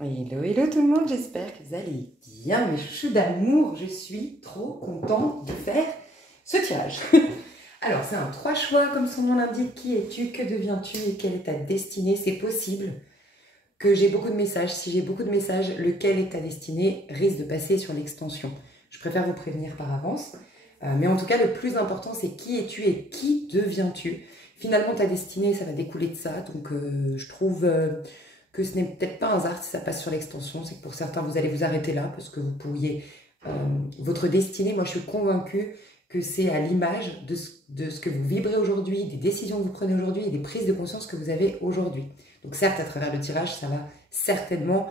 Hello, hello tout le monde, j'espère que vous allez bien, mes chouchous d'amour. Je suis trop contente de faire ce tirage. Alors, c'est un 3 choix, comme son nom l'indique. Qui es-tu, que deviens-tu et quelle est ta destinée? C'est possible que j'ai beaucoup de messages. Si j'ai beaucoup de messages, lequel est ta destinée risque de passer sur l'extension. Je préfère vous prévenir par avance. Mais en tout cas, le plus important, c'est qui es-tu et qui deviens-tu? Finalement, ta destinée, ça va découler de ça. Donc, je trouve que ce n'est peut-être pas un hasard si ça passe sur l'extension. C'est que pour certains, vous allez vous arrêter là parce que vous pourriez... votre destinée, moi, je suis convaincue que c'est à l'image de ce que vous vibrez aujourd'hui, des décisions que vous prenez aujourd'hui et des prises de conscience que vous avez aujourd'hui. Donc certes, à travers le tirage, ça va certainement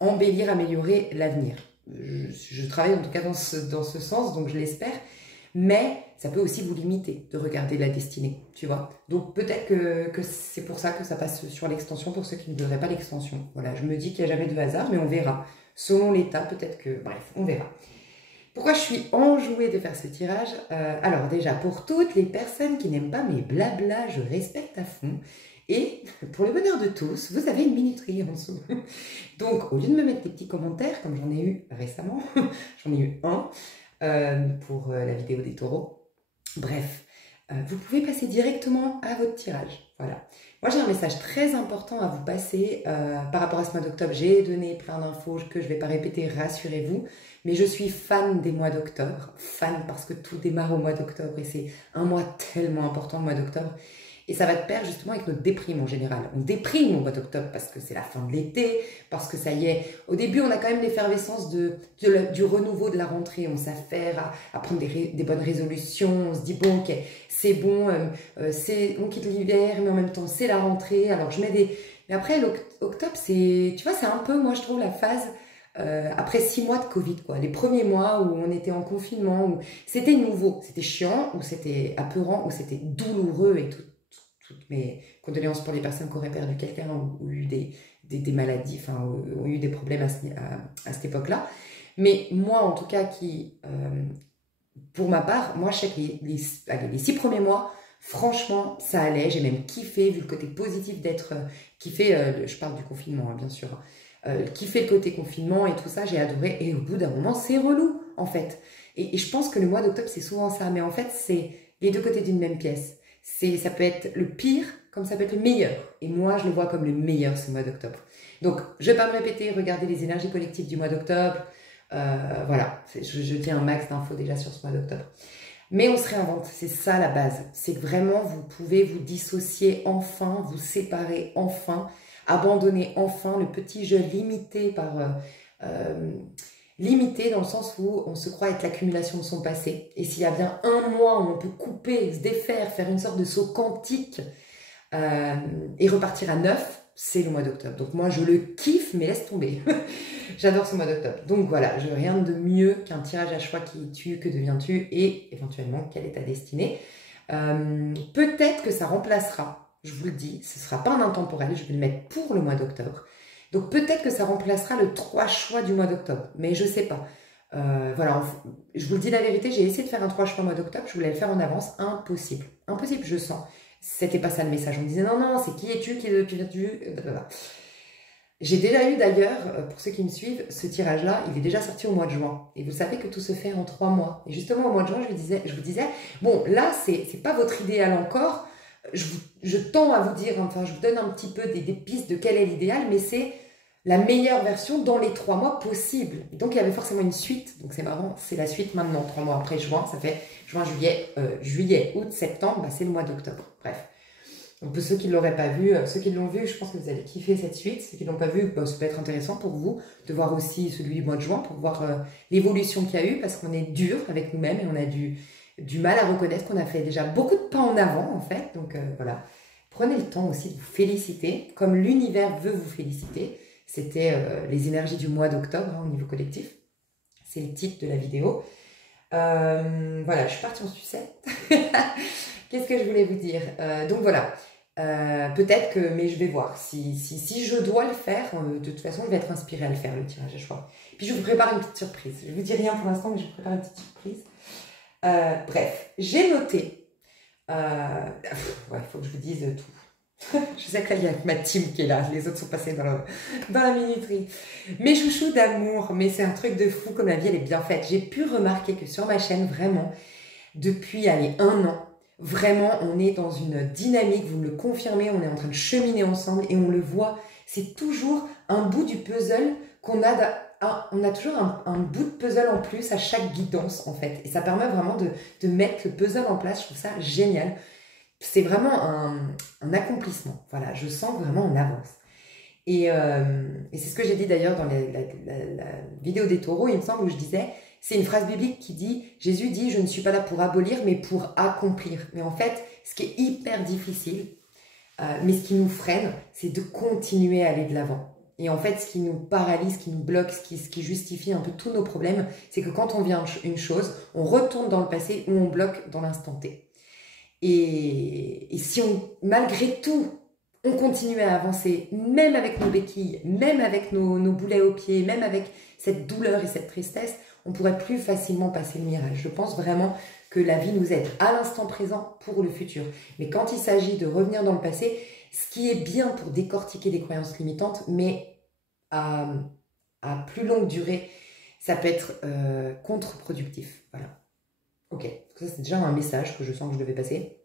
embellir, améliorer l'avenir. Je travaille en tout cas dans ce sens, donc je l'espère. Mais ça peut aussi vous limiter de regarder la destinée, tu vois. Donc peut-être que c'est pour ça que ça passe sur l'extension, pour ceux qui ne voudraient pas l'extension. Voilà, je me dis qu'il n'y a jamais de hasard, mais on verra. Selon l'état, peut-être que... Bref, on verra. Pourquoi je suis enjouée de faire ce tirage? Alors déjà, pour toutes les personnes qui n'aiment pas mes blabla, je respecte à fond. Et pour le bonheur de tous, vous avez une minuterie en dessous. Donc, au lieu de me mettre des petits commentaires, comme j'en ai eu récemment, j'en ai eu un pour la vidéo des taureaux. Bref, vous pouvez passer directement à votre tirage. Voilà. Moi, j'ai un message très important à vous passer par rapport à ce mois d'octobre. J'ai donné plein d'infos que je ne vais pas répéter, rassurez-vous. Mais je suis fan des mois d'octobre. Fan parce que tout démarre au mois d'octobre et c'est un mois tellement important, le mois d'octobre. Et ça va de pair justement avec notre déprime en général. On déprime au mois d'octobre parce que c'est la fin de l'été, parce que ça y est, au début on a quand même l'effervescence du renouveau de la rentrée, on s'affaire à prendre des bonnes résolutions, on se dit bon ok, c'est bon, on quitte l'hiver mais en même temps c'est la rentrée, alors je mets des... Mais après l'octobre c'est, tu vois, c'est un peu moi je trouve la phase... après 6 mois de Covid, quoi. Les premiers mois où on était en confinement, où c'était nouveau, c'était chiant, où c'était apeurant, où c'était douloureux et tout. Toutes mes condoléances pour les personnes qui auraient perdu quelqu'un ou eu des maladies, enfin, ont eu des problèmes à cette époque-là. Mais moi, en tout cas, pour ma part, moi, je sais que les 6 premiers mois, franchement, ça allait. J'ai même kiffé, vu le côté positif d'être... kiffé, je parle du confinement, hein, bien sûr. Kiffé le côté confinement et tout ça, j'ai adoré. Et au bout d'un moment, c'est relou, en fait. Et je pense que le mois d'octobre, c'est souvent ça. Mais en fait, c'est les deux côtés d'une même pièce. Ça peut être le pire, comme ça peut être le meilleur. Et moi, je le vois comme le meilleur ce mois d'octobre. Donc, je ne vais pas me répéter, regardez les énergies collectives du mois d'octobre. Voilà, je tiens un max d'infos déjà sur ce mois d'octobre. Mais on se réinvente, c'est ça la base. C'est que vraiment, vous pouvez vous dissocier enfin, vous séparer enfin, abandonner enfin le petit jeu limité limité dans le sens où on se croit être l'accumulation de son passé. Et s'il y a bien un mois où on peut couper, se défaire, faire une sorte de saut quantique et repartir à neuf, c'est le mois d'octobre. Donc moi, je le kiffe, mais laisse tomber. J'adore ce mois d'octobre. Donc voilà, je veux rien de mieux qu'un tirage à choix qui es-tu, que deviens-tu et éventuellement, quelle est ta destinée. Peut-être que ça remplacera, je vous le dis, ce ne sera pas un intemporel, je vais le mettre pour le mois d'octobre. Donc peut-être que ça remplacera le 3 choix du mois d'octobre, mais je ne sais pas. Voilà, je vous le dis la vérité, j'ai essayé de faire un 3 choix mois d'octobre, je voulais le faire en avance, impossible. Impossible, je sens. C'était pas ça le message, on me disait non, non, c'est qui es-tu, qui es-tu, J'ai déjà eu d'ailleurs, pour ceux qui me suivent, ce tirage-là, il est déjà sorti au mois de juin. Et vous savez que tout se fait en 3 mois. Et justement, au mois de juin, je vous disais, bon, là, c'est pas votre idéal encore. Je tends à vous dire, enfin, je vous donne un petit peu des pistes de quel est l'idéal, mais c'est la meilleure version dans les 3 mois possibles. Et donc, il y avait forcément une suite. Donc, c'est marrant, c'est la suite maintenant, 3 mois après juin. Ça fait juin, juillet, août, septembre, bah, c'est le mois d'octobre. Bref. Donc pour ceux qui ne l'auraient pas vu, ceux qui l'ont vu, je pense que vous allez kiffer cette suite. Ceux qui ne l'ont pas vu, bah, ça peut être intéressant pour vous de voir aussi celui du mois de juin, pour voir l'évolution qu'il y a eu, parce qu'on est dur avec nous-mêmes et on a du mal à reconnaître qu'on a fait déjà beaucoup de pas en avant, en fait. Donc voilà, prenez le temps aussi de vous féliciter, comme l'univers veut vous féliciter. C'était les énergies du mois d'octobre hein, au niveau collectif. C'est le titre de la vidéo. Voilà, je suis partie en sucette. Qu'est-ce que je voulais vous dire donc voilà, peut-être que, mais je vais voir, si je dois le faire, de toute façon je vais être inspirée à le faire, le tirage à choix. Puis je vous prépare une petite surprise, je vous dis rien pour l'instant, mais je vous prépare une petite surprise. Bref, j'ai noté, il faut que je vous dise tout. Je sais qu'il y a ma team qui est là, les autres sont passés dans la minuterie. Mes chouchous d'amour, mais c'est un truc de fou comme la vie elle est bien faite. J'ai pu remarquer que sur ma chaîne, vraiment, depuis, allez, 1 an, vraiment, on est dans une dynamique, vous me le confirmez, on est en train de cheminer ensemble et on le voit, c'est toujours un bout du puzzle qu'on a, on a toujours un bout de puzzle en plus à chaque guidance en fait. Et ça permet vraiment de mettre le puzzle en place, je trouve ça génial. C'est vraiment un accomplissement, voilà, je sens vraiment on avance. Et c'est ce que j'ai dit d'ailleurs dans la vidéo des taureaux, il me semble, où je disais, c'est une phrase biblique qui dit, Jésus dit, je ne suis pas là pour abolir, mais pour accomplir. Mais en fait, ce qui est hyper difficile, mais ce qui nous freine, c'est de continuer à aller de l'avant. Et en fait, ce qui nous paralyse, ce qui nous bloque, ce qui justifie un peu tous nos problèmes, c'est que quand on vient une chose, on retourne dans le passé ou on bloque dans l'instant T. Et si malgré tout, on continue à avancer, même avec nos béquilles, même avec nos boulets aux pieds, même avec cette douleur et cette tristesse, on pourrait plus facilement passer le mirage. Je pense vraiment que la vie nous aide à l'instant présent pour le futur. Mais quand il s'agit de revenir dans le passé, ce qui est bien pour décortiquer des croyances limitantes, mais à plus longue durée, ça peut être contre-productif. Voilà. Ok, ça c'est déjà un message que je sens que je devais passer.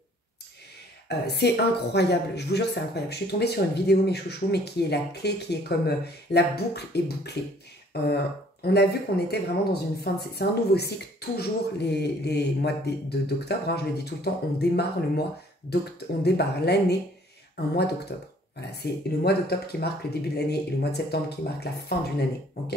C'est incroyable, je vous jure c'est incroyable. Je suis tombée sur une vidéo mes chouchous, mais qui est la clé, qui est comme la boucle est bouclée. On a vu qu'on était vraiment dans une fin de... C'est un nouveau cycle, toujours les mois d'octobre, hein, je le dis tout le temps, on démarre l'année un mois d'octobre. Voilà, c'est le mois d'octobre qui marque le début de l'année et le mois de septembre qui marque la fin d'une année, ok?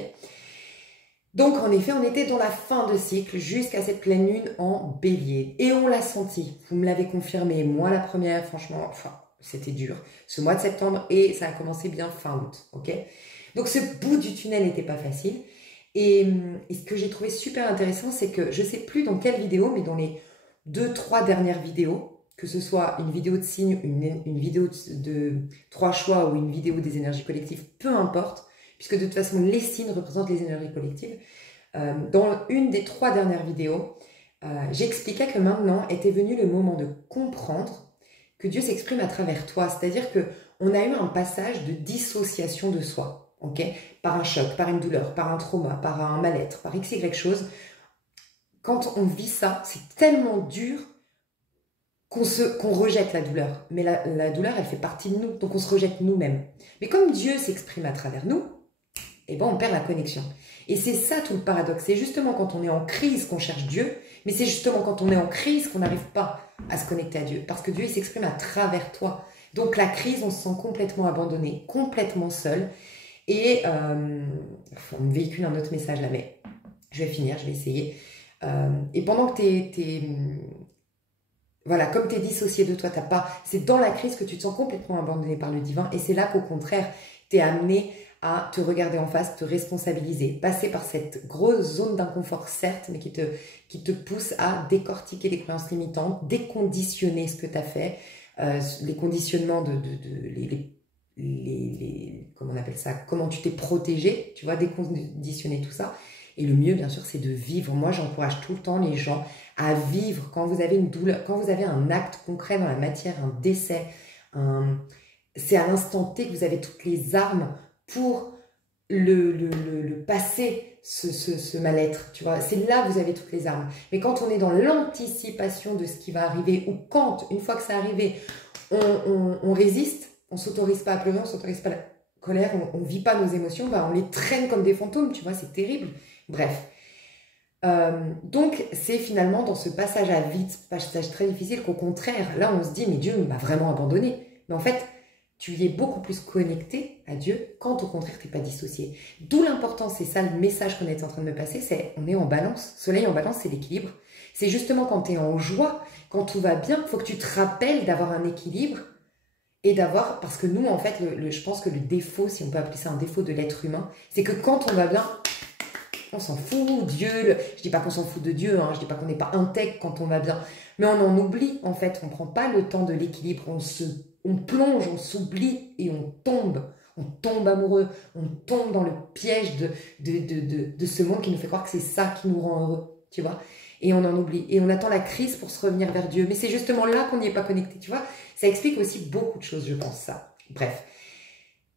Donc, en effet, on était dans la fin de cycle jusqu'à cette pleine lune en bélier. Et on l'a senti, vous me l'avez confirmé. Moi, la première, franchement, enfin, c'était dur. Ce mois de septembre, et ça a commencé bien fin août, ok? Donc, ce bout du tunnel n'était pas facile. Et ce que j'ai trouvé super intéressant, c'est que je ne sais plus dans quelle vidéo, mais dans les 2-3 dernières vidéos, que ce soit une vidéo de signes, une vidéo de 3 choix ou une vidéo des énergies collectives, peu importe, puisque de toute façon, les signes représentent les énergies collectives. Dans une des 3 dernières vidéos, j'expliquais que maintenant était venu le moment de comprendre que Dieu s'exprime à travers toi. C'est-à-dire qu'on a eu un passage de dissociation de soi, ok, par un choc, par une douleur, par un trauma, par un mal-être, par x, y chose. Quand on vit ça, c'est tellement dur qu'on rejette la douleur. Mais la douleur, elle fait partie de nous, donc on se rejette nous-mêmes. Mais comme Dieu s'exprime à travers nous, eh ben on perd la connexion. Et c'est ça tout le paradoxe. C'est justement quand on est en crise qu'on cherche Dieu, mais c'est justement quand on est en crise qu'on n'arrive pas à se connecter à Dieu. Parce que Dieu, il s'exprime à travers toi. Donc la crise, on se sent complètement abandonné, complètement seul. Et on me véhicule un autre message là, mais je vais finir, je vais essayer. Et pendant que voilà, comme tu es dissocié de toi, c'est dans la crise que tu te sens complètement abandonné par le divin. Et c'est là qu'au contraire, tu es amené à te regarder en face, te responsabiliser, passer par cette grosse zone d'inconfort, certes, mais qui te pousse à décortiquer les croyances limitantes, déconditionner ce que tu as fait, les conditionnements comment on appelle ça, comment tu t'es protégé, tu vois, déconditionner tout ça. Et le mieux, bien sûr, c'est de vivre. Moi, j'encourage tout le temps les gens à vivre quand vous avez une douleur, quand vous avez un acte concret dans la matière, un décès, c'est à l'instant T que vous avez toutes les armes pour le passer, ce mal-être, tu vois. C'est là que vous avez toutes les armes. Mais quand on est dans l'anticipation de ce qui va arriver, ou quand, une fois que c'est arrivé, on résiste, on ne s'autorise pas à pleurer, on ne s'autorise pas à la colère, on ne vit pas nos émotions, bah, on les traîne comme des fantômes, tu vois, c'est terrible. Bref. Donc, c'est finalement dans ce passage à vide, ce passage très difficile, qu'au contraire, là, on se dit, mais Dieu m'a vraiment abandonné. Mais en fait, tu y es beaucoup plus connecté à Dieu quand au contraire tu n'es pas dissocié. D'où l'importance, c'est ça le message qu'on est en train de me passer, c'est on est en balance. Soleil en balance, c'est l'équilibre. C'est justement quand tu es en joie, quand tout va bien, il faut que tu te rappelles d'avoir un équilibre et d'avoir, parce que nous en fait, je pense que le défaut, si on peut appeler ça un défaut de l'être humain, c'est que quand on va bien, on s'en fout, Dieu, je dis pas qu'on s'en fout de Dieu, hein, je dis pas qu'on n'est pas intègre quand on va bien, mais on en oublie en fait, on prend pas le temps de l'équilibre, on plonge, on s'oublie et on tombe amoureux, on tombe dans le piège de ce monde qui nous fait croire que c'est ça qui nous rend heureux, tu vois. et on en oublie. Et on attend la crise pour se revenir vers Dieu. Mais c'est justement là qu'on n'y est pas connecté, tu vois. Ça explique aussi beaucoup de choses, je pense, ça. Bref.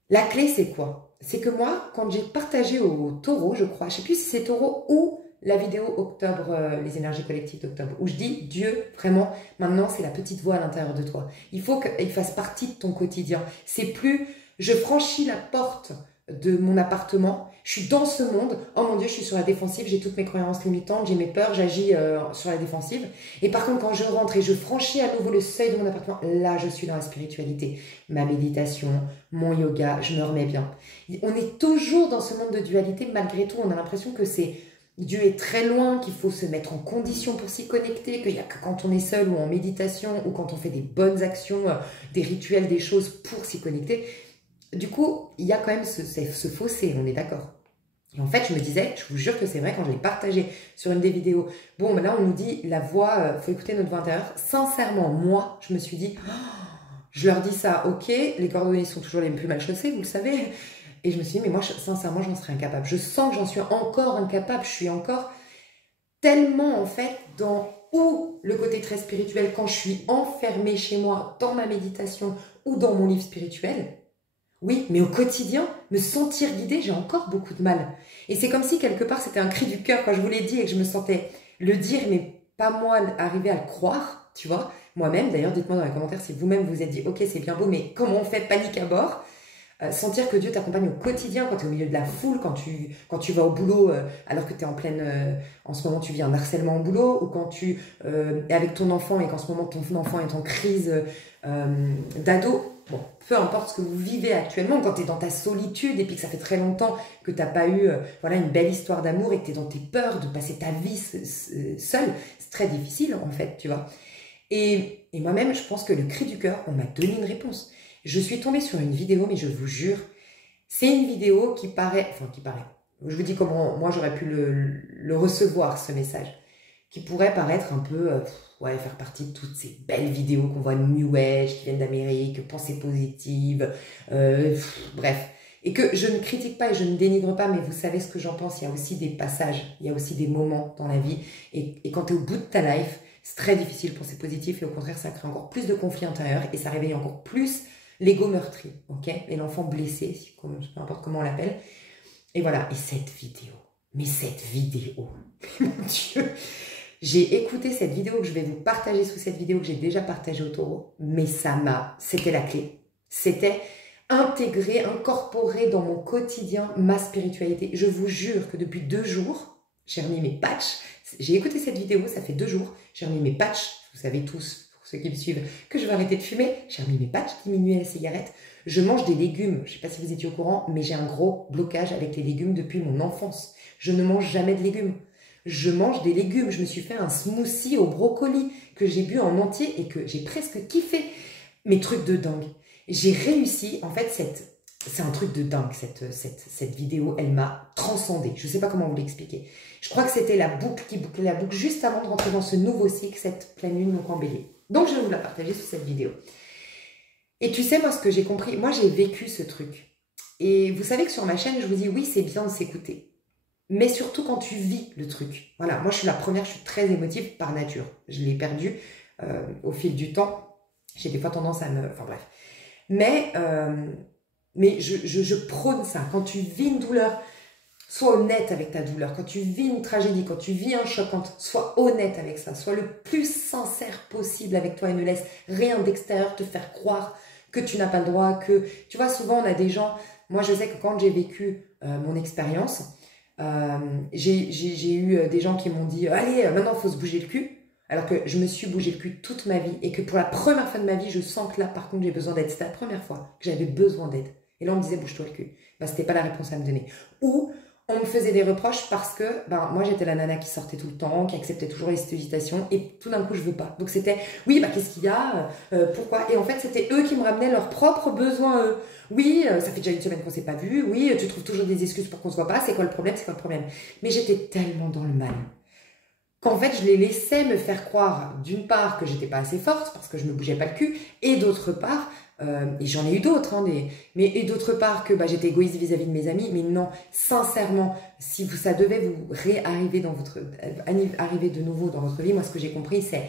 La clé, c'est quoi? C'est que moi, quand j'ai partagé au taureau, je crois, je ne sais plus si c'est taureau ou la vidéo octobre, les énergies collectives d'octobre, où je dis, Dieu, vraiment, maintenant, c'est la petite voix à l'intérieur de toi. Il faut qu'il fasse partie de ton quotidien. C'est plus, je franchis la porte de mon appartement, je suis dans ce monde, oh mon Dieu, je suis sur la défensive, j'ai toutes mes croyances limitantes, j'ai mes peurs, j'agis sur la défensive. Et par contre, quand je rentre et je franchis à nouveau le seuil de mon appartement, là, je suis dans la spiritualité. Ma méditation, mon yoga, je me remets bien. On est toujours dans ce monde de dualité, malgré tout, on a l'impression que Dieu est très loin, qu'il faut se mettre en condition pour s'y connecter, qu'il n'y a que quand on est seul ou en méditation ou quand on fait des bonnes actions, des rituels, des choses pour s'y connecter. Du coup, il y a quand même ce fossé, on est d'accord. Et en fait, je me disais, je vous jure que c'est vrai, quand je l'ai partagé sur une des vidéos, bon, là, on nous dit, la voix, faut écouter notre voix intérieure. Sincèrement, moi, je me suis dit, oh, je leur dis ça, ok, les cordonniers sont toujours les plus mal chaussés, vous le savez. Et je me suis dit, mais moi, sincèrement, j'en serais incapable. Je sens que j'en suis encore incapable. Je suis encore tellement, en fait, dans ou le côté très spirituel, quand je suis enfermée chez moi, dans ma méditation ou dans mon livre spirituel. Oui, mais au quotidien, me sentir guidée, j'ai encore beaucoup de mal. Et c'est comme si, quelque part, c'était un cri du cœur quand je vous l'ai dit et que je me sentais le dire, mais pas moi arriver à le croire, tu vois. Moi-même, d'ailleurs, dites-moi dans les commentaires si vous-même vous êtes dit, ok, c'est bien beau, mais comment on fait panique à bord? Sentir que Dieu t'accompagne au quotidien quand tu es au milieu de la foule, quand tu vas au boulot alors que tu es en pleine... en ce moment, tu vis un harcèlement au boulot, ou quand tu es avec ton enfant et qu'en ce moment, ton enfant est en crise d'ado. Bon, peu importe ce que vous vivez actuellement, quand tu es dans ta solitude et puis que ça fait très longtemps que tu n'as pas eu voilà, une belle histoire d'amour et que tu es dans tes peurs de passer ta vie seule, c'est très difficile en fait, tu vois. Et moi-même, je pense que le cri du cœur, on m'a donné une réponse. Je suis tombée sur une vidéo, mais je vous jure, c'est une vidéo qui paraît, je vous dis comment moi j'aurais pu le recevoir, ce message, qui pourrait paraître un peu, ouais, faire partie de toutes ces belles vidéos qu'on voit New Age, qui viennent d'Amérique, pensées positives, bref. Et que je ne critique pas et je ne dénigre pas, mais vous savez ce que j'en pense, il y a aussi des passages, il y a aussi des moments dans la vie, et quand tu es au bout de ta life, c'est très difficile de penser positif, et au contraire, ça crée encore plus de conflits intérieurs, et ça réveille encore plus l'ego meurtri, ok, et l'enfant blessé, peu importe comment on l'appelle. Et voilà, et cette vidéo, mon Dieu, j'ai écouté cette vidéo que je vais vous partager sous cette vidéo que j'ai déjà partagée au taureau, mais c'était la clé. C'était intégrer, incorporer dans mon quotidien ma spiritualité. Je vous jure que depuis 2 jours, j'ai remis mes patchs. J'ai écouté cette vidéo, ça fait 2 jours, j'ai remis mes patchs, vous savez tous, ceux qui me suivent, que je vais arrêter de fumer. J'ai remis mes patchs, diminué la cigarette. Je mange des légumes. Je ne sais pas si vous étiez au courant, mais j'ai un gros blocage avec les légumes depuis mon enfance. Je ne mange jamais de légumes. Je mange des légumes. Je me suis fait un smoothie au brocoli que j'ai bu en entier et que j'ai presque kiffé. Mes trucs de dingue. J'ai réussi, en fait, c'est un truc de dingue, cette vidéo, elle m'a transcendée. Je ne sais pas comment vous l'expliquer. Je crois que c'était la boucle qui bouclait la boucle juste avant de rentrer dans ce nouveau cycle, cette pleine lune, donc en bélier. Donc, je vais vous la partager sous cette vidéo. Et tu sais, moi, ce que j'ai compris, moi, j'ai vécu ce truc. Et vous savez que sur ma chaîne, je vous dis, oui, c'est bien de s'écouter. Mais surtout quand tu vis le truc. Voilà, moi, je suis la première, je suis très émotive par nature. Je l'ai perdu au fil du temps. J'ai des fois tendance à me... Enfin, bref. Mais je prône ça. Quand tu vis une douleur, sois honnête avec ta douleur. Quand tu vis une tragédie, quand tu vis un choc, sois honnête avec ça. Sois le plus sincère possible avec toi et ne laisse rien d'extérieur te faire croire que tu n'as pas le droit, que... Tu vois, souvent, on a des gens... Moi, je sais que quand j'ai vécu mon expérience, j'ai eu des gens qui m'ont dit « Allez, maintenant, il faut se bouger le cul ». Alors que je me suis bougé le cul toute ma vie et que pour la première fois de ma vie, je sens que là, par contre, j'ai besoin d'aide. C'était la première fois que j'avais besoin d'aide. Et là, on me disait « Bouge-toi le cul ». Ben, c'était pas la réponse à me donner. Ou... on me faisait des reproches parce que moi j'étais la nana qui sortait tout le temps, qui acceptait toujours les sollicitations et tout d'un coup je veux pas. Donc c'était oui qu'est-ce qu'il y a, pourquoi? Et en fait c'était eux qui me ramenaient leurs propres besoins eux. Oui, ça fait déjà 1 semaine qu'on s'est pas vu, oui tu trouves toujours des excuses pour qu'on se voit pas, c'est quoi le problème, c'est quoi le problème? Mais j'étais tellement dans le mal qu'en fait je les laissais me faire croire d'une part que j'étais pas assez forte parce que je me bougeais pas le cul et d'autre part Et j'en ai eu d'autres, hein, et d'autre part que bah, j'étais égoïste vis-à-vis de mes amis, mais non, sincèrement, si ça devait vous réarriver arriver de nouveau dans votre vie, moi ce que j'ai compris c'est,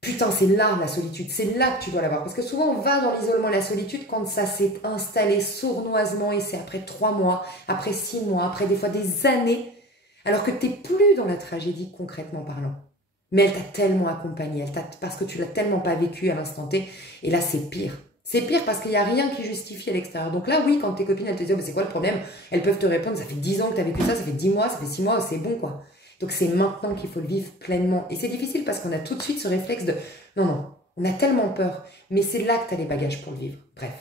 putain c'est là la solitude, c'est là que tu dois l'avoir, parce que souvent on va dans l'isolement et la solitude quand ça s'est installé sournoisement, et c'est après 3 mois, après 6 mois, après des fois des années, alors que t'es plus dans la tragédie concrètement parlant. Mais elle t'a tellement accompagné, parce que tu l'as tellement pas vécu à l'instant T, et là c'est pire. C'est pire parce qu'il n'y a rien qui justifie à l'extérieur. Donc là, oui, quand tes copines, elles te disent, oh, c'est quoi le problème? Elles peuvent te répondre, ça fait 10 ans que tu as vécu ça fait 10 mois, ça fait 6 mois, c'est bon, quoi. Donc c'est maintenant qu'il faut le vivre pleinement. Et c'est difficile parce qu'on a tout de suite ce réflexe de, non, non, on a tellement peur. Mais c'est là que tu as les bagages pour le vivre. Bref.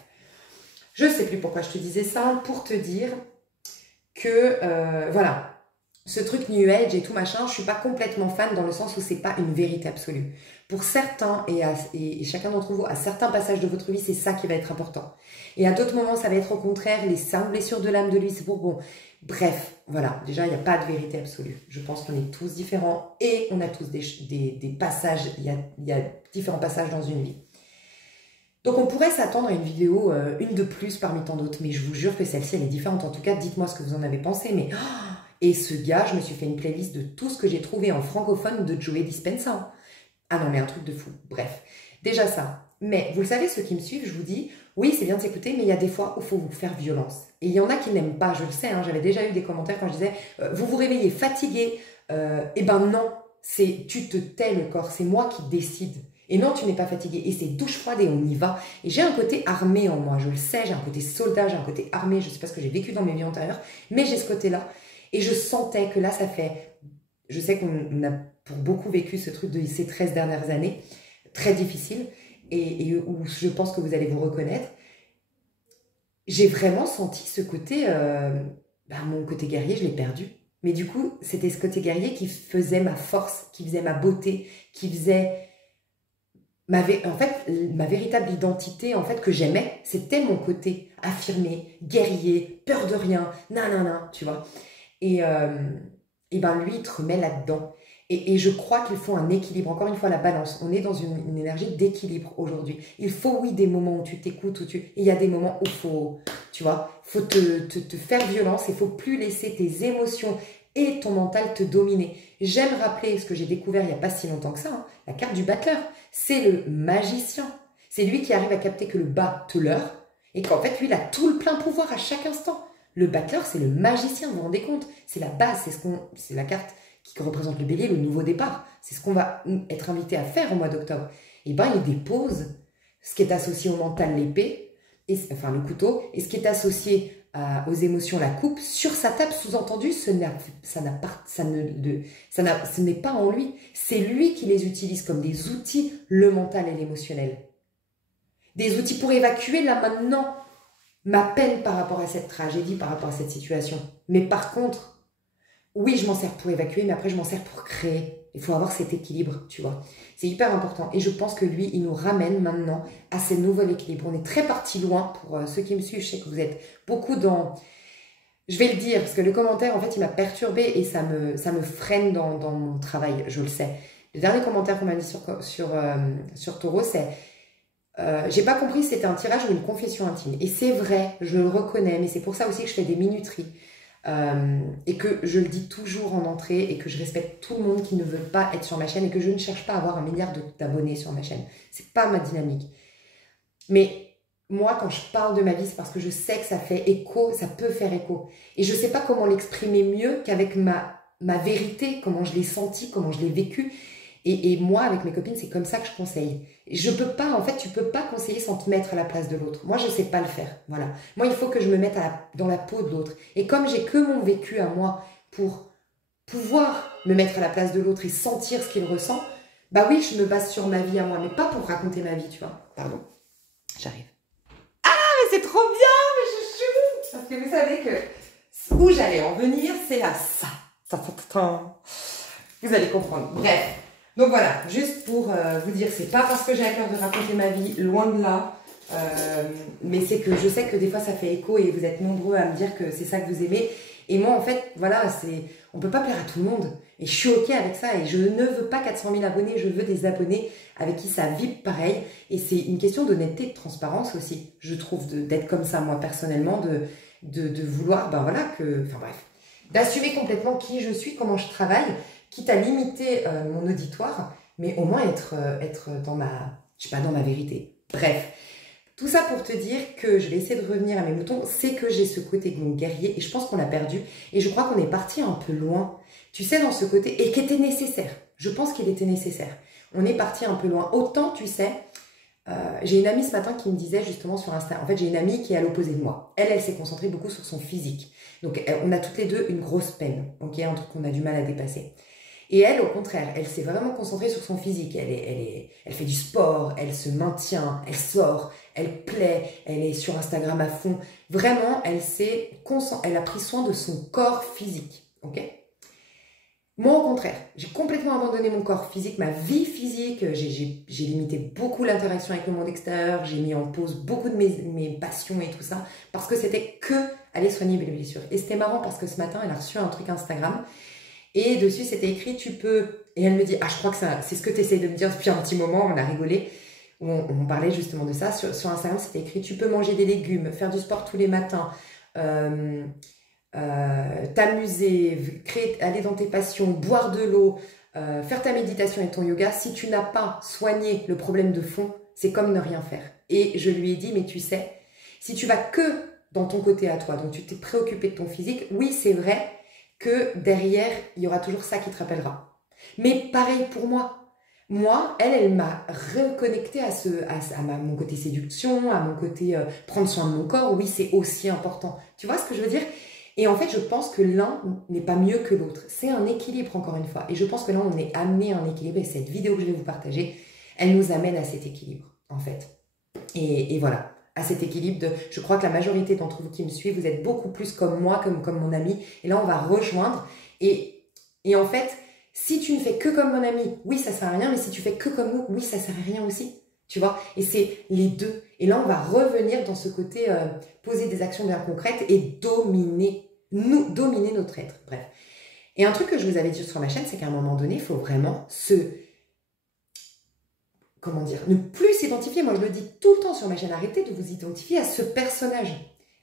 Je ne sais plus pourquoi je te disais ça, pour te dire que, voilà, ce truc New Age et tout machin, je suis pas complètement fan dans le sens où c'est pas une vérité absolue. Pour certains, et chacun d'entre vous, à certains passages de votre vie, c'est ça qui va être important. Et à d'autres moments, ça va être au contraire les 5 blessures de l'âme de lui, c'est pour bon. Bref, voilà, déjà, il n'y a pas de vérité absolue. Je pense qu'on est tous différents et on a tous des passages, il y a différents passages dans une vie. Donc on pourrait s'attendre à une vidéo, une de plus parmi tant d'autres, mais je vous jure que celle-ci, elle est différente. En tout cas, dites-moi ce que vous en avez pensé, mais... Oh, et ce gars, je me suis fait une playlist de tout ce que j'ai trouvé en francophone de Joey Dispenza. Ah non, mais un truc de fou. Bref, déjà ça. Mais vous le savez, ceux qui me suivent, je vous dis, oui, c'est bien de s'écouter, mais il y a des fois où il faut vous faire violence. Et il y en a qui n'aiment pas, je le sais, hein, j'avais déjà eu des commentaires quand je disais, vous vous réveillez fatigué, eh ben non, tu te tais le corps, c'est moi qui décide. Et non, tu n'es pas fatigué. Et c'est douche froide et on y va. Et j'ai un côté armé en moi, je le sais, j'ai un côté soldat, j'ai un côté armé, je ne sais pas ce que j'ai vécu dans mes vies antérieures, mais j'ai ce côté-là. Et je sentais que là, ça fait... Je sais qu'on a pour beaucoup vécu ce truc de ces 13 dernières années, très difficile, et où je pense que vous allez vous reconnaître. J'ai vraiment senti ce côté... mon côté guerrier, je l'ai perdu. Mais du coup, c'était ce côté guerrier qui faisait ma force, qui faisait ma beauté, qui faisait... ma véritable identité, en fait, que j'aimais, c'était mon côté affirmé, guerrier, peur de rien, nanana, tu vois. Et ben lui, il te remet là-dedans. Et je crois qu'il faut un équilibre. Encore une fois, la balance. On est dans une énergie d'équilibre aujourd'hui. Il faut, oui, des moments où tu t'écoutes, et il y a des moments où il faut, tu vois, faut te faire violence. Il ne faut plus laisser tes émotions et ton mental te dominer. J'aime rappeler ce que j'ai découvert il n'y a pas si longtemps que ça, hein, la carte du battleur. C'est le magicien. C'est lui qui arrive à capter que le bas te leurre et qu'en fait, lui, il a tout le plein pouvoir à chaque instant. Le battleur, c'est le magicien, vous vous rendez compte? C'est la base, c'est la carte qui représente le bélier, le nouveau départ. C'est ce qu'on va être invité à faire au mois d'octobre. Et bien, il dépose ce qui est associé au mental, l'épée, enfin le couteau, et ce qui est associé aux émotions, la coupe, sur sa table, sous-entendu, ce n'est pas en lui. C'est lui qui les utilise comme des outils, le mental et l'émotionnel. Des outils pour évacuer là maintenant ma peine par rapport à cette tragédie, par rapport à cette situation. Mais par contre, oui, je m'en sers pour évacuer, mais après je m'en sers pour créer. Il faut avoir cet équilibre, tu vois. C'est hyper important. Et je pense que lui, il nous ramène maintenant à ce nouvel équilibre. On est très parti loin. Pour ceux qui me suivent, je sais que vous êtes beaucoup dans... Je vais le dire, parce que le commentaire, en fait, il m'a perturbée et ça me freine dans mon travail, je le sais. Le dernier commentaire qu'on m'a dit sur Taureau, c'est... j'ai pas compris si c'était un tirage ou une confession intime. Et c'est vrai, je le reconnais, mais c'est pour ça aussi que je fais des minuteries. Et que je le dis toujours en entrée et que je respecte tout le monde qui ne veut pas être sur ma chaîne et que je ne cherche pas à avoir 1 milliard d'abonnés sur ma chaîne. C'est pas ma dynamique. Mais moi, quand je parle de ma vie, c'est parce que je sais que ça fait écho, ça peut faire écho. Et je sais pas comment l'exprimer mieux qu'avec ma vérité, comment je l'ai senti, comment je l'ai vécu. Et moi, avec mes copines, c'est comme ça que je conseille. Je peux pas, en fait, tu peux pas conseiller sans te mettre à la place de l'autre. Moi, je sais pas le faire, voilà. Moi, il faut que je me mette dans la peau de l'autre. Et comme j'ai que mon vécu à moi pour pouvoir me mettre à la place de l'autre et sentir ce qu'il ressent, bah oui, je me base sur ma vie à moi, mais pas pour raconter ma vie, tu vois. Pardon, j'arrive. Ah, mais c'est trop bien, mais je suis... Parce que vous savez que où j'allais en venir, c'est à ça. Vous allez comprendre. Bref. Donc voilà, juste pour vous dire, c'est pas parce que j'ai à cœur de raconter ma vie, loin de là, Mais c'est que je sais que des fois ça fait écho et vous êtes nombreux à me dire que c'est ça que vous aimez. Et moi, en fait, voilà, on peut pas plaire à tout le monde. Et je suis OK avec ça. Et je ne veux pas 400 000 abonnés, je veux des abonnés avec qui ça vibre pareil. Et c'est une question d'honnêteté, de transparence aussi, je trouve, d'être comme ça, moi, personnellement, de vouloir, ben voilà, enfin bref, d'assumer complètement qui je suis, comment je travaille, quitte à limiter mon auditoire, mais au moins être dans je sais pas, dans ma vérité. Bref. Tout ça pour te dire que je vais essayer de revenir à mes moutons, c'est que j'ai ce côté donc guerrier et je pense qu'on l'a perdu et je crois qu'on est parti un peu loin, tu sais, dans ce côté, et qui était nécessaire. Je pense qu'il était nécessaire. On est parti un peu loin. Autant, tu sais, j'ai une amie ce matin qui me disait justement sur Insta, en fait j'ai une amie qui est à l'opposé de moi. Elle s'est concentrée beaucoup sur son physique. Donc on a toutes les deux une grosse peine, ok, un truc qu'on a du mal à dépasser. Et elle, au contraire, elle s'est vraiment concentrée sur son physique. Elle fait du sport, elle se maintient, elle sort, elle plaît, elle est sur Instagram à fond. Vraiment, elle a pris soin de son corps physique. Ok ? Moi, au contraire, j'ai complètement abandonné mon corps physique, ma vie physique. J'ai limité beaucoup l'interaction avec le monde extérieur. J'ai mis en pause beaucoup de mes passions et tout ça parce que c'était que aller soigner mes blessures. Et c'était marrant parce que ce matin, elle a reçu un truc Instagram. Et dessus, c'était écrit, tu peux... Et elle me dit, ah, je crois que c'est ce que tu essayes de me dire depuis un petit moment, on a rigolé. On parlait justement de ça. Sur Instagram, c'était écrit, tu peux manger des légumes, faire du sport tous les matins, t'amuser, aller dans tes passions, boire de l'eau, faire ta méditation et ton yoga. Si tu n'as pas soigné le problème de fond, c'est comme ne rien faire. Et je lui ai dit, mais tu sais, si tu vas que dans ton côté à toi, donc tu t'es préoccupé de ton physique, oui, c'est vrai que derrière, il y aura toujours ça qui te rappellera. Mais pareil pour moi. Moi, elle m'a reconnecté à mon côté séduction, à mon côté prendre soin de mon corps. Oui, c'est aussi important. Tu vois ce que je veux dire? Et en fait, je pense que l'un n'est pas mieux que l'autre. C'est un équilibre, encore une fois. Et je pense que là, on est amené à un équilibre. Et cette vidéo que je vais vous partager, elle nous amène à cet équilibre, en fait. Et voilà. À cet équilibre je crois que la majorité d'entre vous qui me suivent, vous êtes beaucoup plus comme moi, comme mon ami. Et là, on va rejoindre. Et en fait, si tu ne fais que comme mon ami, oui, ça sert à rien. Mais si tu fais que comme nous, oui, ça sert à rien aussi. Tu vois? Et c'est les deux. Et là, on va revenir dans ce côté poser des actions bien concrètes et dominer notre être. Bref. Et un truc que je vous avais dit sur ma chaîne, c'est qu'à un moment donné, il faut vraiment comment dire, ne plus s'identifier, moi je le dis tout le temps sur ma chaîne, arrêtez de vous identifier à ce personnage.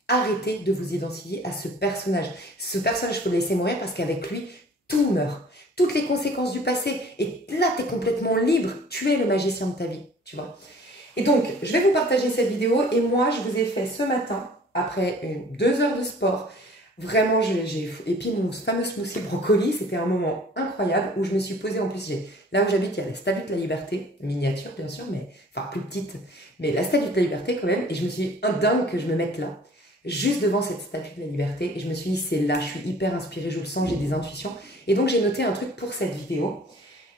Arrêtez de vous identifier à ce personnage. Ce personnage, il faut le laisser mourir parce qu'avec lui, tout meurt. Toutes les conséquences du passé. Et là, tu es complètement libre. Tu es le magicien de ta vie, tu vois. Et donc, je vais vous partager cette vidéo. Et moi, je vous ai fait ce matin, après 2 heures de sport, vraiment, et puis mon fameux smoothie brocoli, c'était un moment incroyable où je me suis posée, en plus, là où j'habite, il y a la Statue de la Liberté, miniature bien sûr, mais enfin plus petite, mais la Statue de la Liberté quand même, et je me suis dit, dingue que je me mette là, juste devant cette Statue de la Liberté, et je me suis dit, c'est là, je suis hyper inspirée, je le sens, j'ai des intuitions, et donc j'ai noté un truc pour cette vidéo.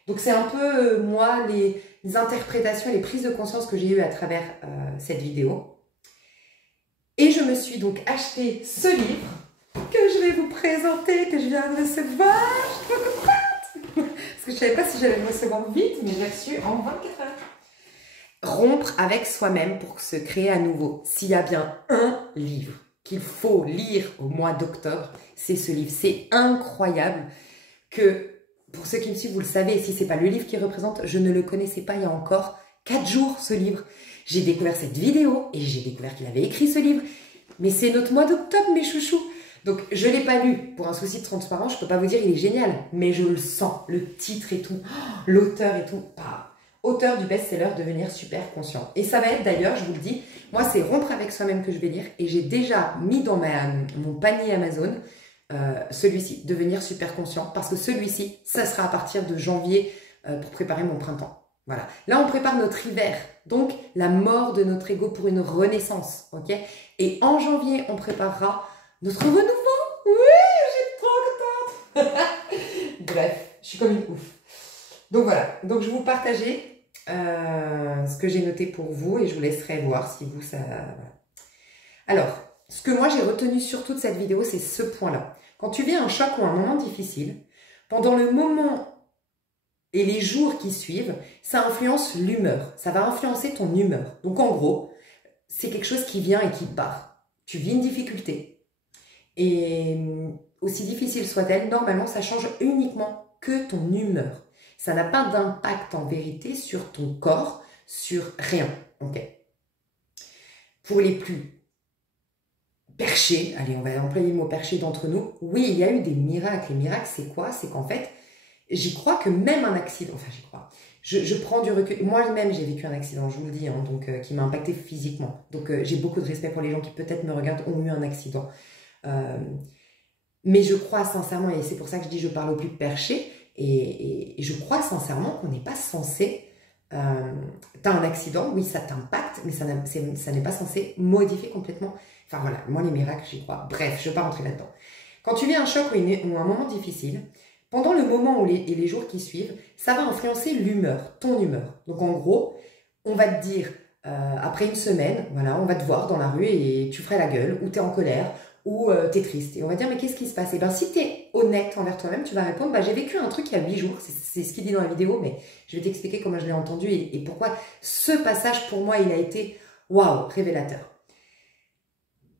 Donc c'est un peu, moi, les interprétations et les prises de conscience que j'ai eues à travers cette vidéo. Et je me suis donc acheté ce livre, que je vais vous présenter, que je viens de recevoir. Je suis trop contente. Parce que je ne savais pas si j'allais le recevoir vite, mais je l'ai reçu en 24 heures. Rompre avec soi-même pour se créer à nouveau. S'il y a bien un livre qu'il faut lire au mois d'octobre, c'est ce livre. C'est incroyable que, pour ceux qui me suivent, vous le savez, si ce n'est pas le livre qui représente, je ne le connaissais pas il y a encore 4 jours, ce livre. J'ai découvert cette vidéo et j'ai découvert qu'il avait écrit ce livre. Mais c'est notre mois d'octobre, mes chouchous. Donc, je ne l'ai pas lu. Pour un souci de transparence, je ne peux pas vous dire il est génial. Mais je le sens. Le titre et tout. L'auteur et tout. Auteur du best-seller Devenir super conscient. Et ça va être d'ailleurs, je vous le dis, moi c'est Rompre avec soi-même que je vais lire. Et j'ai déjà mis dans mon panier Amazon celui-ci, Devenir super conscient. Parce que celui-ci, ça sera à partir de janvier pour préparer mon printemps. Voilà. Là, on prépare notre hiver. Donc, la mort de notre ego pour une renaissance. Ok? Et en janvier, on préparera notre renouveau. Oui, j'ai trop contente. Bref, je suis comme une ouf. Donc voilà, donc je vais vous partager ce que j'ai noté pour vous et je vous laisserai voir si vous, ça... Alors, ce que moi j'ai retenu sur toute cette vidéo, c'est ce point-là. Quand tu vis un choc ou un moment difficile, pendant le moment et les jours qui suivent, ça influence l'humeur. Ça va influencer ton humeur. Donc en gros, c'est quelque chose qui vient et qui part. Tu vis une difficulté. Et aussi difficile soit-elle, normalement, ça change uniquement que ton humeur. Ça n'a pas d'impact en vérité sur ton corps, sur rien. Ok. Pour les plus perchés, allez, on va employer le mot perché d'entre nous, oui, il y a eu des miracles. Les miracles, c'est quoi? C'est qu'en fait, j'y crois que même un accident, enfin j'y crois, je prends du recul. Moi-même, j'ai vécu un accident, je vous le dis, hein, donc, qui m'a impacté physiquement. Donc, j'ai beaucoup de respect pour les gens qui peut-être me regardent, ont eu un accident. Mais je crois sincèrement, et c'est pour ça que je dis je parle au plus perché, et je crois sincèrement qu'on n'est pas censé... t'as un accident, oui, ça t'impacte, mais ça n'est pas censé modifier complètement. Enfin voilà, moi les miracles, j'y crois. Bref, je ne vais pas rentrer là-dedans. Quand tu vis un choc ou un moment difficile, pendant le moment et les jours qui suivent, ça va influencer l'humeur, ton humeur. Donc en gros, on va te dire, après une semaine, voilà, on va te voir dans la rue et tu ferais la gueule, ou tu es en colère, ou tu es triste. Et on va dire, mais qu'est-ce qui se passe? Et bien si tu es honnête envers toi-même, tu vas répondre, bah, j'ai vécu un truc il y a 8 jours, c'est ce qu'il dit dans la vidéo, mais je vais t'expliquer comment je l'ai entendu et pourquoi ce passage pour moi, il a été, waouh, révélateur.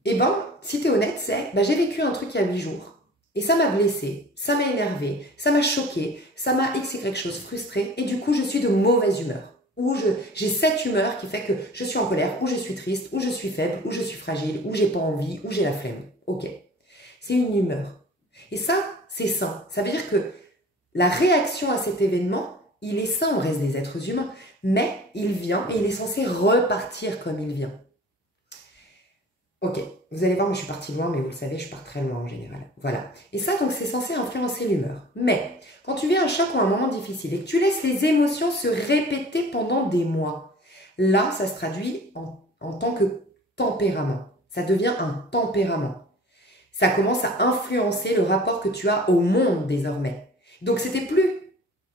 Et ben, si tu es honnête, c'est, bah, j'ai vécu un truc il y a 8 jours. Et ça m'a blessée, ça m'a énervée, ça m'a choquée, ça m'a XY chose frustrée, et du coup, je suis de mauvaise humeur. Ou j'ai cette humeur qui fait que je suis en colère, ou je suis triste, ou je suis faible, ou je suis fragile, ou j'ai pas envie, ou j'ai la flemme. Ok. C'est une humeur. Et ça, c'est sain. Ça veut dire que la réaction à cet événement, il est sain, on reste des êtres humains, mais il vient et il est censé repartir comme il vient. Ok, vous allez voir, moi je suis partie loin, mais vous le savez, je pars très loin en général. Voilà. Et ça, donc, c'est censé influencer l'humeur. Mais, quand tu vis un choc ou un moment difficile et que tu laisses les émotions se répéter pendant des mois, là, ça se traduit en tant que tempérament. Ça devient un tempérament. Ça commence à influencer le rapport que tu as au monde désormais. Donc, c'était plus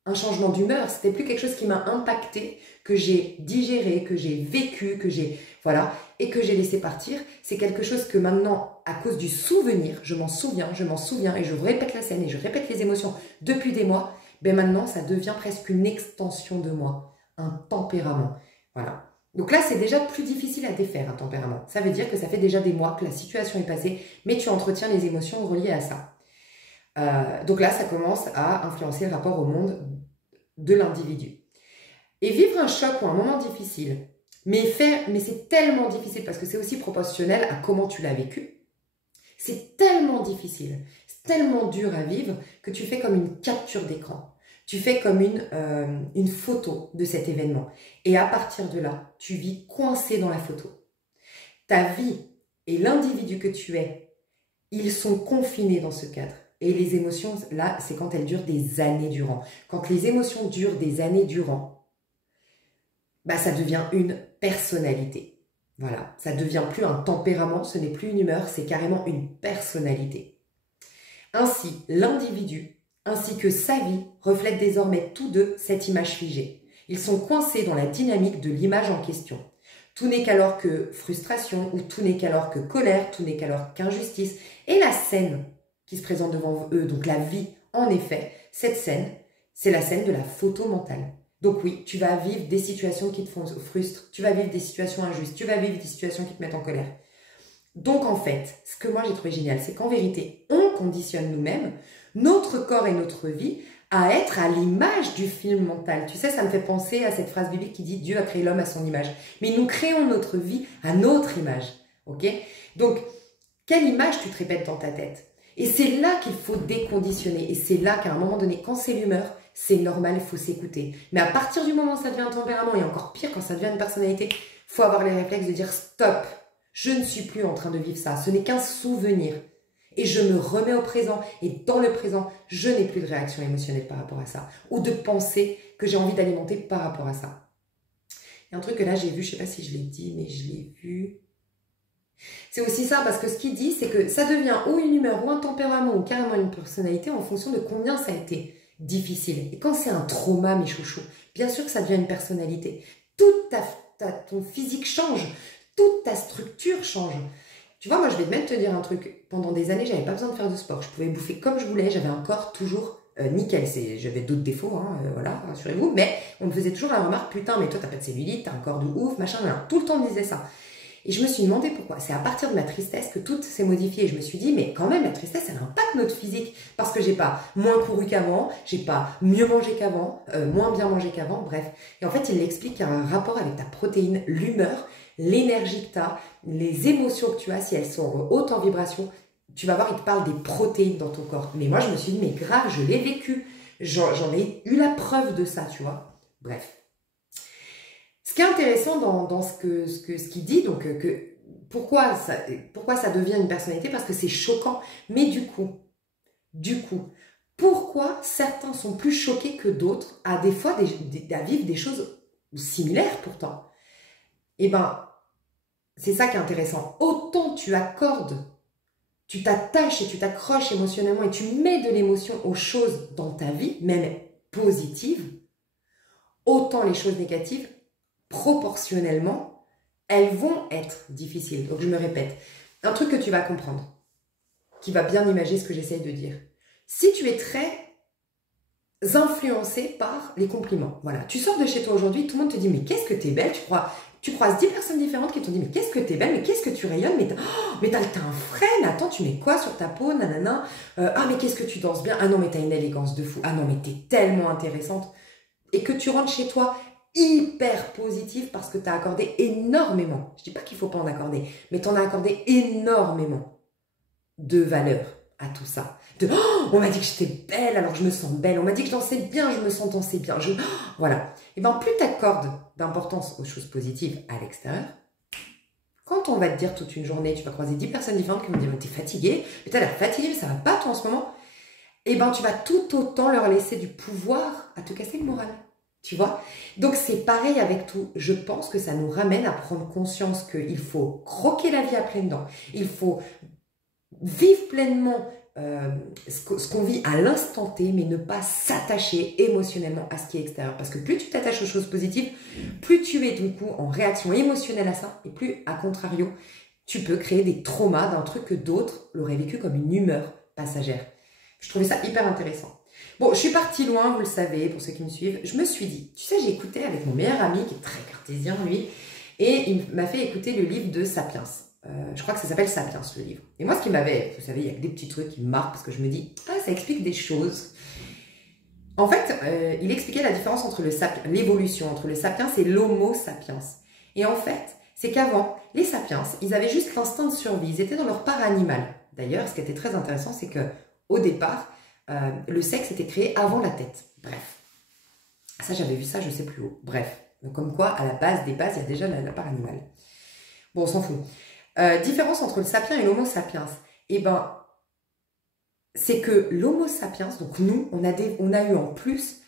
un changement d'humeur, c'était plus quelque chose qui m'a impacté, que j'ai digéré, que j'ai vécu, que j'ai... Voilà, et que j'ai laissé partir. C'est quelque chose que maintenant, à cause du souvenir, je m'en souviens, et je répète la scène et je répète les émotions depuis des mois, ben maintenant, ça devient presque une extension de moi, un tempérament. Voilà. Donc là, c'est déjà plus difficile à défaire, un tempérament. Ça veut dire que ça fait déjà des mois que la situation est passée, mais tu entretiens les émotions reliées à ça. Donc là, ça commence à influencer le rapport au monde de l'individu. Et vivre un choc ou un moment difficile, mais c'est tellement difficile parce que c'est aussi proportionnel à comment tu l'as vécu. C'est tellement difficile, c'est tellement dur à vivre que tu fais comme une capture d'écran. Tu fais comme une photo de cet événement. Et à partir de là, tu vis coincé dans la photo. Ta vie et l'individu que tu es, ils sont confinés dans ce cadre. Et les émotions, là, c'est quand elles durent des années durant. Quand les émotions durent des années durant, bah, ça devient une personnalité. Voilà, ça ne devient plus un tempérament, ce n'est plus une humeur, c'est carrément une personnalité. Ainsi, l'individu, ainsi que sa vie, reflètent désormais tous deux cette image figée. Ils sont coincés dans la dynamique de l'image en question. Tout n'est qu'alors que frustration, ou tout n'est qu'alors que colère, tout n'est qu'alors qu'injustice. Et la scène qui se présente devant eux, donc la vie, en effet, cette scène, c'est la scène de la photo mentale. Donc oui, tu vas vivre des situations qui te font frustrer, tu vas vivre des situations injustes, tu vas vivre des situations qui te mettent en colère. Donc en fait, ce que moi j'ai trouvé génial, c'est qu'en vérité, on conditionne nous-mêmes, notre corps et notre vie, à être à l'image du film mental. Tu sais, ça me fait penser à cette phrase biblique qui dit « Dieu a créé l'homme à son image ». Mais nous créons notre vie à notre image. Ok? Donc, quelle image tu te répètes dans ta tête? Et c'est là qu'il faut déconditionner. Et c'est là qu'à un moment donné, quand c'est l'humeur, c'est normal, il faut s'écouter. Mais à partir du moment où ça devient un tempérament, et encore pire quand ça devient une personnalité, il faut avoir les réflexes de dire « Stop, je ne suis plus en train de vivre ça. Ce n'est qu'un souvenir. » Et je me remets au présent. Et dans le présent, je n'ai plus de réaction émotionnelle par rapport à ça. Ou de pensée que j'ai envie d'alimenter par rapport à ça. Il y a un truc que là j'ai vu, je ne sais pas si je l'ai dit, mais je l'ai vu. C'est aussi ça, parce que ce qu'il dit, c'est que ça devient ou une humeur, ou un tempérament, ou carrément une personnalité en fonction de combien ça a été difficile. Et quand c'est un trauma, mes chouchous, bien sûr que ça devient une personnalité. Ton physique change, toute ta structure change. Tu vois, moi, je vais même te dire un truc. Pendant des années, j'avais pas besoin de faire de sport. Je pouvais bouffer comme je voulais. J'avais un corps toujours nickel. J'avais d'autres défauts, hein, voilà, rassurez-vous. Mais on me faisait toujours la remarque, putain, mais toi, t'as pas de cellulite, t'as un corps de ouf, machin, voilà. Tout le temps, on me disait ça. Et je me suis demandé pourquoi. C'est à partir de ma tristesse que tout s'est modifié. Je me suis dit, mais quand même, la tristesse, elle impacte notre physique. Parce que j'ai pas moins couru qu'avant, j'ai pas mieux mangé qu'avant, moins bien mangé qu'avant, bref. Et en fait, il l'explique qu'il y a un rapport avec ta protéine, l'humeur, l'énergie que tu as, les émotions que tu as, si elles sont hautes en vibration. Tu vas voir, il te parle des protéines dans ton corps. Mais moi, je me suis dit, mais grave, je l'ai vécu. J'en ai eu la preuve de ça, tu vois. Bref. Ce qui est intéressant dans ce qu'il dit, donc pourquoi ça devient une personnalité? Parce que c'est choquant. Mais du coup, pourquoi certains sont plus choqués que d'autres à des fois à vivre des choses similaires pourtant? Eh ben, c'est ça qui est intéressant. Autant tu accordes, tu t'attaches et tu t'accroches émotionnellement et tu mets de l'émotion aux choses dans ta vie, même positives, autant les choses négatives, proportionnellement, elles vont être difficiles. Donc je me répète, un truc que tu vas comprendre, qui va bien imaginer ce que j'essaye de dire. Si tu es très influencé par les compliments, voilà, tu sors de chez toi aujourd'hui, tout le monde te dit mais qu'est-ce que t'es belle, tu croises 10 personnes différentes qui t'ont dit mais qu'est-ce que t'es belle, mais qu'est-ce que tu rayonnes, mais t'as un frêne, attends, tu mets quoi sur ta peau, nanana, ah mais qu'est-ce que tu danses bien, ah non mais t'as une élégance de fou, ah non mais t'es tellement intéressante, et que tu rentres chez toi hyper positive parce que tu as accordé énormément, je dis pas qu'il faut pas en accorder, mais tu en as accordé énormément de valeur à tout ça. Oh, on m'a dit que j'étais belle, alors je me sens belle. On m'a dit que je dansais bien, je me sens danser bien. Voilà. Et bien, plus tu accordes d'importance aux choses positives à l'extérieur, quand on va te dire toute une journée, tu vas croiser 10 personnes différentes qui vont te dire « t'es fatiguée, mais t'as l'air fatiguée, mais ça va pas toi en ce moment », et ben tu vas tout autant leur laisser du pouvoir à te casser le moral. Tu vois? Donc c'est pareil avec tout. Je pense que ça nous ramène à prendre conscience qu'il faut croquer la vie à pleines dents. Il faut vivre pleinement ce qu'on vit à l'instant T, mais ne pas s'attacher émotionnellement à ce qui est extérieur. Parce que plus tu t'attaches aux choses positives, plus tu es du coup en réaction émotionnelle à ça, et plus, à contrario, tu peux créer des traumas d'un truc que d'autres l'auraient vécu comme une humeur passagère. Je trouvais ça hyper intéressant. Bon, je suis partie loin, vous le savez, pour ceux qui me suivent. Je me suis dit, tu sais, j'ai écouté avec mon meilleur ami, qui est très cartésien, lui, et il m'a fait écouter le livre de Sapiens. Je crois que ça s'appelle Sapiens, le livre. Et moi, ce qui m'avait, vous savez, il y a que des petits trucs qui me marquent, parce que je me dis, ah, ça explique des choses. En fait, il expliquait la différence entre l'évolution, entre le Sapiens et l'Homo sapiens. Et en fait, c'est qu'avant, les Sapiens, ils avaient juste l'instinct de survie, ils étaient dans leur part animale. D'ailleurs, ce qui était très intéressant, c'est que au départ, le sexe était créé avant la tête. Bref. Ça, j'avais vu ça, je sais plus où. Bref. Donc, comme quoi, à la base des bases, il y a déjà la part animale. Bon, on s'en fout. Différence entre le sapien et l'homo sapiens. Eh ben, c'est que l'homo sapiens, donc nous, on a eu en plus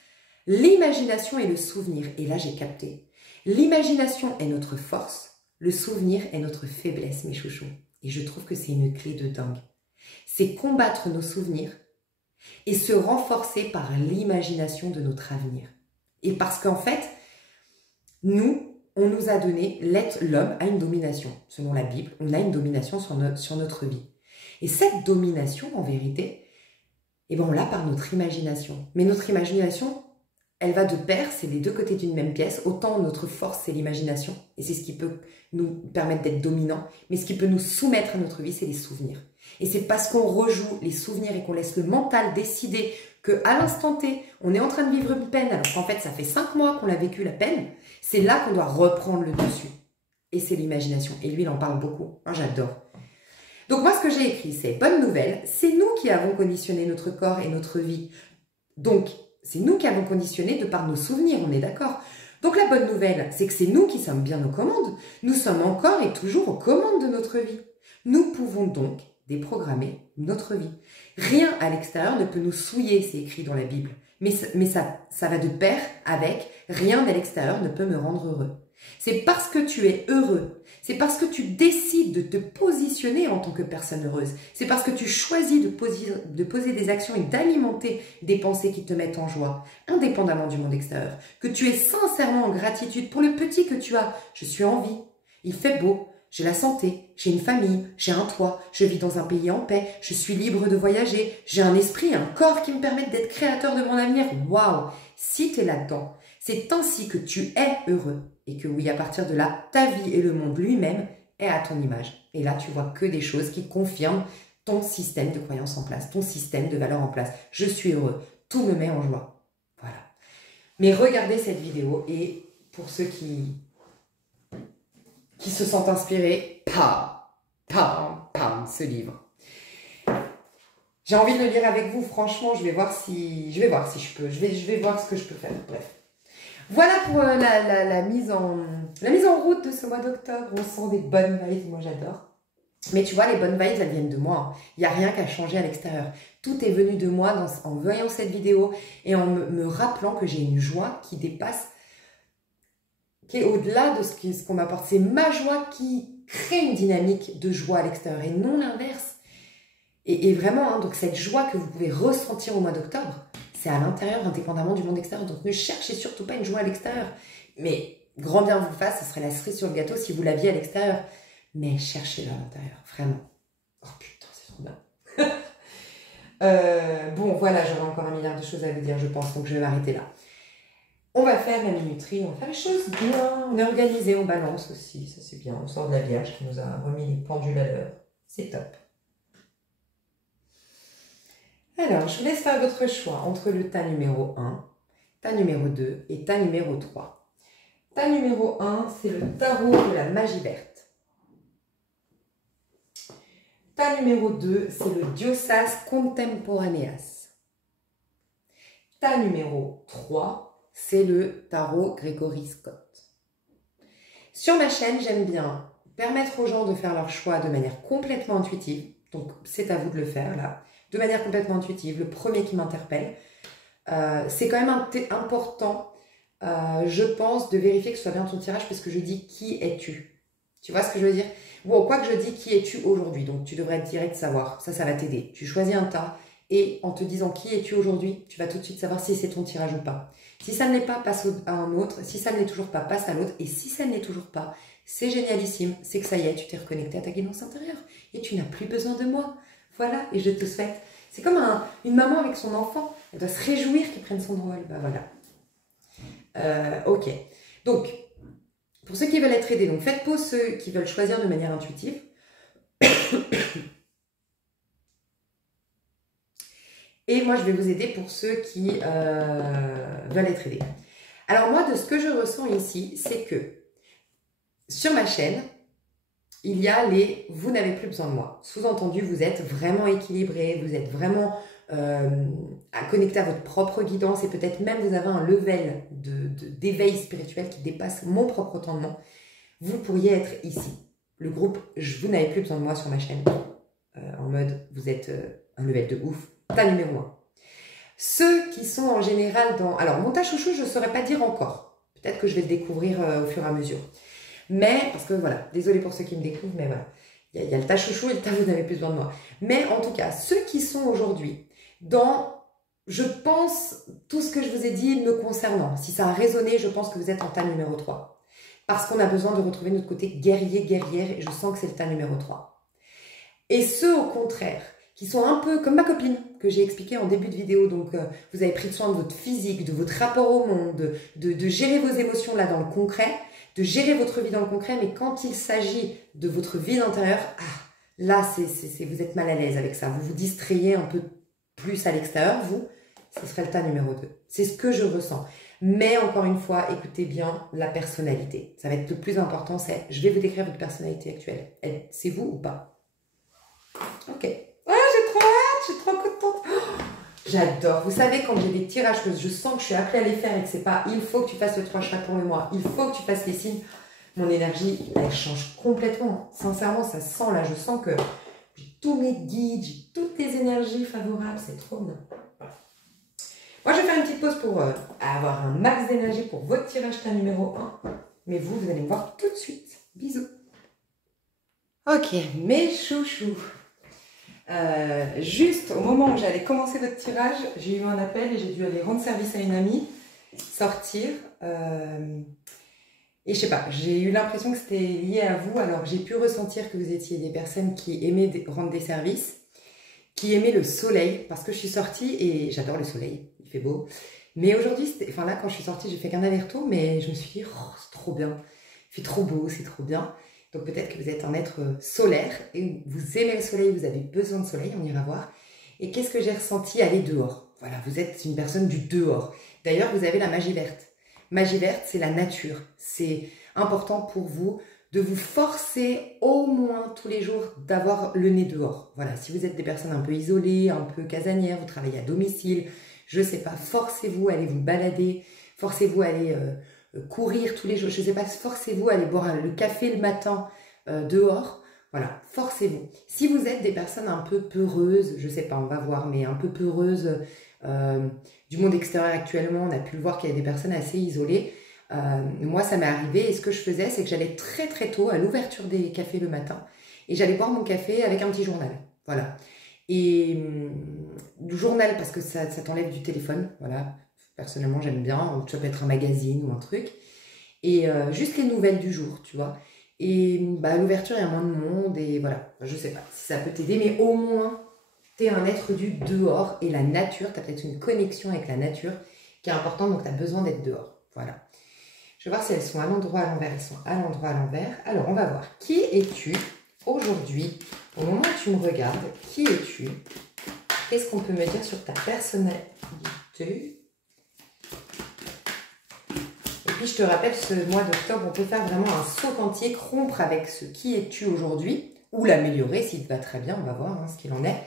l'imagination et le souvenir. Et là, j'ai capté. L'imagination est notre force, le souvenir est notre faiblesse, mes chouchous. Et je trouve que c'est une clé de dingue. C'est combattre nos souvenirs et se renforcer par l'imagination de notre avenir. Et parce qu'en fait, on nous a donné, l'homme a une domination. Selon la Bible, on a une domination sur notre vie. Et cette domination, en vérité, eh ben, on l'a par notre imagination. Mais notre imagination, elle va de pair, c'est les deux côtés d'une même pièce. Autant notre force, c'est l'imagination. Et c'est ce qui peut nous permettre d'être dominants. Mais ce qui peut nous soumettre à notre vie, c'est les souvenirs. Et c'est parce qu'on rejoue les souvenirs et qu'on laisse le mental décider qu'à l'instant T, on est en train de vivre une peine, alors qu'en fait, ça fait 5 mois qu'on a vécu la peine, c'est là qu'on doit reprendre le dessus. Et c'est l'imagination. Et lui, il en parle beaucoup. Moi, j'adore. Donc moi, ce que j'ai écrit, c'est bonne nouvelle, c'est nous qui avons conditionné notre corps et notre vie. Donc, c'est nous qui avons conditionné de par nos souvenirs, on est d'accord. Donc la bonne nouvelle, c'est que c'est nous qui sommes bien aux commandes. Nous sommes encore et toujours aux commandes de notre vie. Nous pouvons donc déprogrammer notre vie. Rien à l'extérieur ne peut nous souiller, c'est écrit dans la Bible. Mais ça va de pair avec rien à l'extérieur ne peut me rendre heureux. C'est parce que tu es heureux, c'est parce que tu décides de te positionner en tant que personne heureuse, c'est parce que tu choisis de poser des actions et d'alimenter des pensées qui te mettent en joie, indépendamment du monde extérieur, que tu es sincèrement en gratitude pour le petit que tu as. Je suis en vie, il fait beau, j'ai la santé, j'ai une famille, j'ai un toit, je vis dans un pays en paix, je suis libre de voyager, j'ai un esprit, un corps qui me permettent d'être créateur de mon avenir. Waouh! Si tu es là-dedans, c'est ainsi que tu es heureux. Et que oui, à partir de là, ta vie et le monde lui-même est à ton image. Et là, tu vois que des choses qui confirment ton système de croyance en place, ton système de valeurs en place. Je suis heureux, tout me met en joie. Voilà. Mais regardez cette vidéo et pour ceux qui se sentent inspirés, ce livre. J'ai envie de le lire avec vous, franchement, je vais voir si je peux, je vais voir ce que je peux faire, bref. Voilà pour la mise en route de ce mois d'octobre. On sent des bonnes vibes, moi j'adore. Mais tu vois, les bonnes vibes, elles viennent de moi. Il n'y a rien qu'à changer à l'extérieur. Tout est venu de moi en voyant cette vidéo et en me rappelant que j'ai une joie qui dépasse, qui est au-delà de ce qu'on m'apporte. C'est ma joie qui crée une dynamique de joie à l'extérieur et non l'inverse. Et vraiment, hein, donc cette joie que vous pouvez ressentir au mois d'octobre, c'est à l'intérieur, indépendamment du monde extérieur. Donc ne cherchez surtout pas une joie à l'extérieur. Mais grand bien vous fasse, ce serait la cerise sur le gâteau si vous l'aviez à l'extérieur. Mais cherchez-la à l'intérieur, vraiment. Oh putain, c'est trop bien. Bon, voilà, j'aurais encore 1 milliard de choses à vous dire, je pense, donc je vais m'arrêter là. On va faire la minuterie, on va faire les choses bien. On est organisé, on balance aussi, ça c'est bien. On sort de la Vierge qui nous a remis les pendules à l'heure. C'est top. Alors, je vous laisse faire votre choix entre le tas numéro 1, tas numéro 2 et tas numéro 3. Tas numéro 1, c'est le tarot de la magie verte. Tas numéro 2, c'est le Diosas Contemporaneas. Tas numéro 3, c'est le tarot Gregory Scott. Sur ma chaîne, j'aime bien permettre aux gens de faire leur choix de manière complètement intuitive. Donc, c'est à vous de le faire, là. De manière complètement intuitive, le premier qui m'interpelle. C'est quand même important, je pense, de vérifier que ce soit bien ton tirage parce que je dis qui es-tu. Tu vois ce que je veux dire? Bon, quoi que je dis qui es-tu aujourd'hui, donc tu devrais être direct savoir, ça va t'aider. Tu choisis un tas et en te disant qui es-tu aujourd'hui, tu vas tout de suite savoir si c'est ton tirage ou pas. Si ça ne l'est pas, passe à un autre. Si ça ne l'est toujours pas, passe à l'autre. Et si ça ne l'est toujours pas, c'est génialissime, c'est que ça y est, tu t'es reconnecté à ta guidance intérieure et tu n'as plus besoin de moi. Voilà, et je te souhaite. C'est comme une maman avec son enfant. Elle doit se réjouir qu'il prenne son rôle. Ben voilà. Ok. Donc, pour ceux qui veulent être aidés, donc faites pause ceux qui veulent choisir de manière intuitive. Et moi, je vais vous aider pour ceux qui veulent être aidés. Alors moi, de ce que je ressens ici, c'est que sur ma chaîne, il y a les « vous n'avez plus besoin de moi ». Sous-entendu, vous êtes vraiment équilibré, vous êtes vraiment connecté à votre propre guidance et peut-être même vous avez un level d'éveil spirituel qui dépasse mon propre entendement. Vous pourriez être ici. Le groupe « vous n'avez plus besoin de moi » sur ma chaîne. En mode, vous êtes un level de ouf. Tas numéro 1. Ceux qui sont en général dans... Alors, mon tas chouchou, je ne saurais pas dire encore. Peut-être que je vais le découvrir au fur et à mesure. Mais, parce que voilà, désolé pour ceux qui me découvrent, mais voilà. Il y a le tas chouchou et le tas vous n'avez plus besoin de moi. Mais en tout cas, ceux qui sont aujourd'hui dans, je pense, tout ce que je vous ai dit me concernant. Si ça a résonné, je pense que vous êtes en tas numéro 3. Parce qu'on a besoin de retrouver notre côté guerrier, guerrière, et je sens que c'est le tas numéro 3. Et ceux, au contraire, qui sont un peu comme ma copine, que j'ai expliqué en début de vidéo. Donc, vous avez pris soin de votre physique, de votre rapport au monde, de gérer vos émotions là dans le concret, de gérer votre vie dans le concret, mais quand il s'agit de votre vie intérieure, là, vous êtes mal à l'aise avec ça. Vous vous distrayez un peu plus à l'extérieur, vous, ce serait le tas numéro 2. C'est ce que je ressens. Mais encore une fois, écoutez bien la personnalité. Ça va être le plus important, c'est, je vais vous décrire votre personnalité actuelle. C'est vous ou pas? Ok. Je suis trop contente. Oh, j'adore. Vous savez, quand j'ai des tirages que je sens que je suis appelée à les faire et que c'est pas il faut que tu fasses le 3 chats pour le mois, il faut que tu fasses les signes, mon énergie, elle change complètement. Sincèrement, ça sent là. Je sens que j'ai tous mes guides, j'ai toutes les énergies favorables. C'est trop bien. Voilà. Moi, je vais faire une petite pause pour avoir un max d'énergie pour votre tirage tas numéro 1. Mais vous allez me voir tout de suite. Bisous. Ok, mes chouchous. Juste au moment où j'allais commencer votre tirage, j'ai eu un appel et j'ai dû aller rendre service à une amie, sortir. Et je sais pas, j'ai eu l'impression que c'était lié à vous. Alors j'ai pu ressentir que vous étiez des personnes qui aimaient rendre des services, qui aimaient le soleil, parce que je suis sortie et j'adore le soleil, il fait beau. Mais aujourd'hui, enfin là quand je suis sortie, j'ai fait qu'un aller-retour, mais je me suis dit, oh, c'est trop bien, il fait trop beau, c'est trop bien. Donc peut-être que vous êtes un être solaire et vous aimez le soleil, vous avez besoin de soleil, on ira voir. Et qu'est-ce que j'ai ressenti? Aller dehors. Voilà, vous êtes une personne du dehors. D'ailleurs, vous avez la magie verte. Magie verte, c'est la nature. C'est important pour vous de vous forcer au moins tous les jours d'avoir le nez dehors. Voilà, si vous êtes des personnes un peu isolées, un peu casanières, vous travaillez à domicile, je ne sais pas, forcez-vous à aller vous balader, forcez-vous à aller courir tous les jours, je ne sais pas, forcez-vous à aller boire le café le matin dehors. Voilà, forcez-vous. Si vous êtes des personnes un peu peureuses, je ne sais pas, on va voir, mais un peu peureuses du monde extérieur actuellement, on a pu le voir qu'il y a des personnes assez isolées. Moi, ça m'est arrivé et ce que je faisais, c'est que j'allais très très tôt à l'ouverture des cafés le matin et j'allais boire mon café avec un petit journal. Voilà. Et du journal parce que ça t'enlève du téléphone. Voilà. Personnellement, j'aime bien. Ça peut être un magazine ou un truc. Et juste les nouvelles du jour, tu vois. Et bah, à l'ouverture, il y a moins de monde et voilà. Je sais pas si ça peut t'aider, mais au moins, tu es un être du dehors et la nature, tu as peut-être une connexion avec la nature qui est importante, donc tu as besoin d'être dehors. Voilà. Je vais voir si elles sont à l'endroit, à l'envers. Elles sont à l'endroit, à l'envers. Alors, on va voir. Qui es-tu aujourd'hui? Au moment où tu me regardes, qui es-tu? Qu'est-ce qu'on peut me dire sur ta personnalité? Et puis, je te rappelle, ce mois d'octobre, on peut faire vraiment un saut quantique, rompre avec ce qui es-tu aujourd'hui, ou l'améliorer s'il te va très bien, on va voir ce qu'il en est.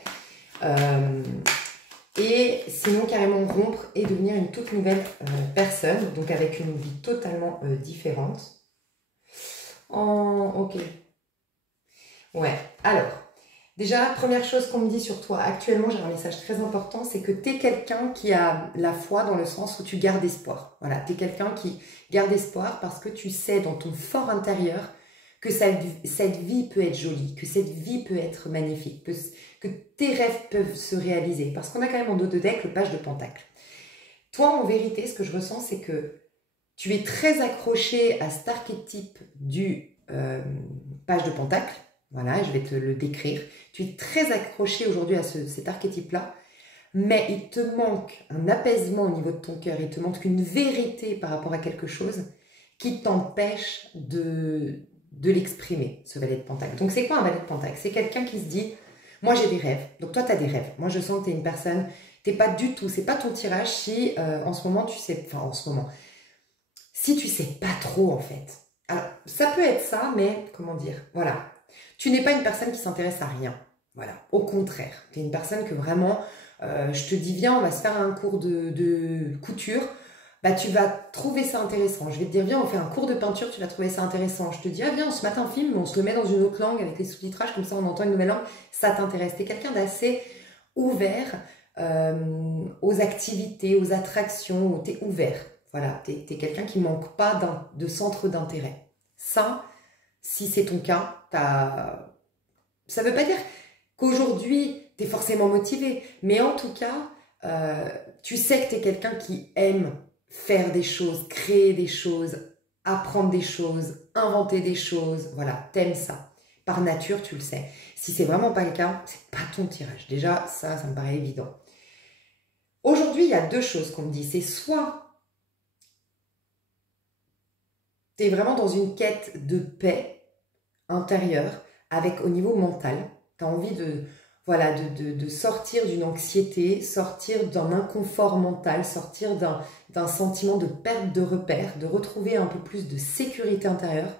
Et sinon, carrément rompre et devenir une toute nouvelle personne, donc avec une vie totalement différente. Ok. Ouais, alors, déjà, première chose qu'on me dit sur toi, actuellement, j'ai un message très important, c'est que tu es quelqu'un qui a la foi dans le sens où tu gardes espoir. Voilà, tu es quelqu'un qui garde espoir parce que tu sais dans ton fort intérieur que cette vie peut être jolie, que cette vie peut être magnifique, que tes rêves peuvent se réaliser. Parce qu'on a quand même en dos de deck le page de Pentacle. Toi, en vérité, ce que je ressens, c'est que tu es très accroché à cet archétype du page de Pentacle. Voilà, je vais te le décrire. Tu es très accroché aujourd'hui à cet archétype-là, mais il te manque un apaisement au niveau de ton cœur, il te manque une vérité par rapport à quelque chose qui t'empêche de l'exprimer, ce valet de Pentacle. Donc, c'est quoi un valet de Pentacle? C'est quelqu'un qui se dit, moi j'ai des rêves. Donc, toi, tu as des rêves. Moi, je sens que tu es une personne, tu n'es pas du tout, c'est pas ton tirage si en ce moment, tu sais, enfin, en ce moment, si tu sais pas trop, en fait. Alors, ça peut être ça, mais comment dire? Voilà. Tu n'es pas une personne qui s'intéresse à rien. Voilà. Au contraire, tu es une personne que vraiment, je te dis, viens, on va se faire un cours de couture. Bah, tu vas trouver ça intéressant. Je vais te dire, viens, on fait un cours de peinture, tu vas trouver ça intéressant. Je te dis, ah, viens, on se met un film, on se le met dans une autre langue avec les sous-titrages, comme ça on entend une nouvelle langue, ça t'intéresse. Tu es quelqu'un d'assez ouvert aux activités, aux attractions, tu es ouvert. Voilà, tu es quelqu'un qui ne manque pas de centre d'intérêt. Ça, si c'est ton cas, ça ne veut pas dire qu'aujourd'hui, tu es forcément motivé, mais en tout cas, tu sais que tu es quelqu'un qui aime faire des choses, créer des choses, apprendre des choses, inventer des choses, voilà, t'aimes ça. Par nature, tu le sais. Si c'est vraiment pas le cas, c'est pas ton tirage. Déjà, ça me paraît évident. Aujourd'hui, il y a deux choses qu'on me dit. C'est soit tu es vraiment dans une quête de paix intérieure, avec au niveau mental, tu as envie voilà, de sortir d'une anxiété, sortir d'un inconfort mental, sortir d'un sentiment de perte de repères, de retrouver un peu plus de sécurité intérieure,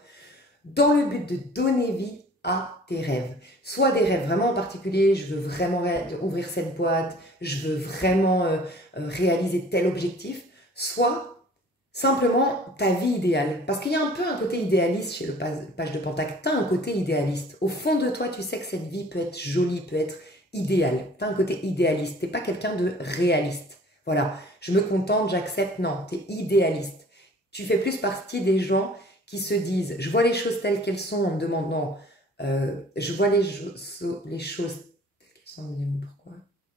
dans le but de donner vie à tes rêves. Soit des rêves vraiment en particulier, je veux vraiment ouvrir cette boîte, je veux vraiment réaliser tel objectif, soit simplement ta vie idéale. Parce qu'il y a un peu un côté idéaliste chez le page de Pentacle. Tu as un côté idéaliste. Au fond de toi, tu sais que cette vie peut être jolie, peut être idéale. Tu as un côté idéaliste. Tu n'es pas quelqu'un de réaliste. Voilà, je me contente, j'accepte. Non, tu es idéaliste. Tu fais plus partie des gens qui se disent, je vois les choses telles qu'elles sont en me demandant, je vois les choses telles qu'elles sont en me disant pourquoi,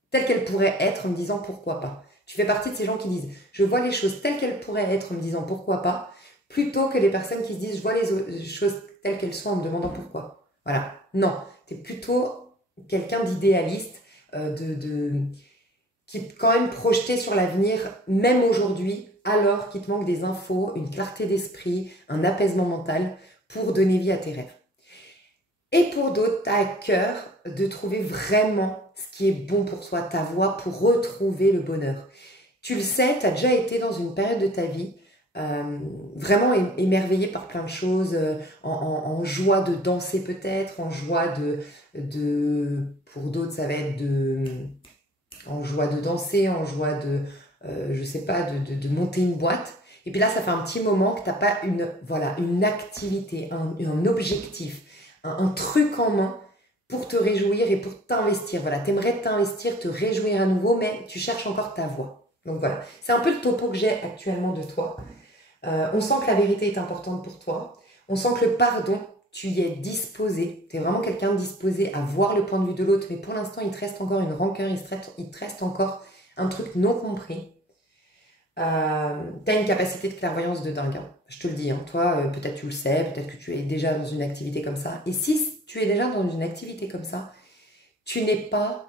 telles qu'elles pourraient être en me disant pourquoi pas. Tu fais partie de ces gens qui disent « je vois les choses telles qu'elles pourraient être en me disant pourquoi pas », plutôt que les personnes qui se disent « je vois les choses telles qu'elles sont en me demandant pourquoi ». Voilà. Non, tu es plutôt quelqu'un d'idéaliste, qui est quand même projeté sur l'avenir, même aujourd'hui, alors qu'il te manque des infos, une clarté d'esprit, un apaisement mental pour donner vie à tes rêves. Et pour d'autres, tu as à cœur de trouver vraiment ce qui est bon pour toi, ta voie, pour retrouver le bonheur. Tu le sais, tu as déjà été dans une période de ta vie vraiment émerveillé par plein de choses, en joie de danser peut-être, en joie pour d'autres ça va être en joie de danser, en joie je sais pas, de monter une boîte. Et puis là, ça fait un petit moment que tu n'as pas une activité, un objectif, un truc en main pour te réjouir et pour t'investir. Voilà, tu aimerais t'investir, te réjouir à nouveau, mais tu cherches encore ta voie. Donc voilà, c'est un peu le topo que j'ai actuellement de toi. On sent que la vérité est importante pour toi. On sent que le pardon, tu y es disposé. Tu es vraiment quelqu'un de disposé à voir le point de vue de l'autre. Mais pour l'instant, il te reste encore une rancœur, il te reste encore un truc non compris. Tu as une capacité de clairvoyance de dingue. Hein. Je te le dis. Hein. Toi, peut-être tu le sais, peut-être que tu es déjà dans une activité comme ça. Et si tu es déjà dans une activité comme ça, tu n'es pas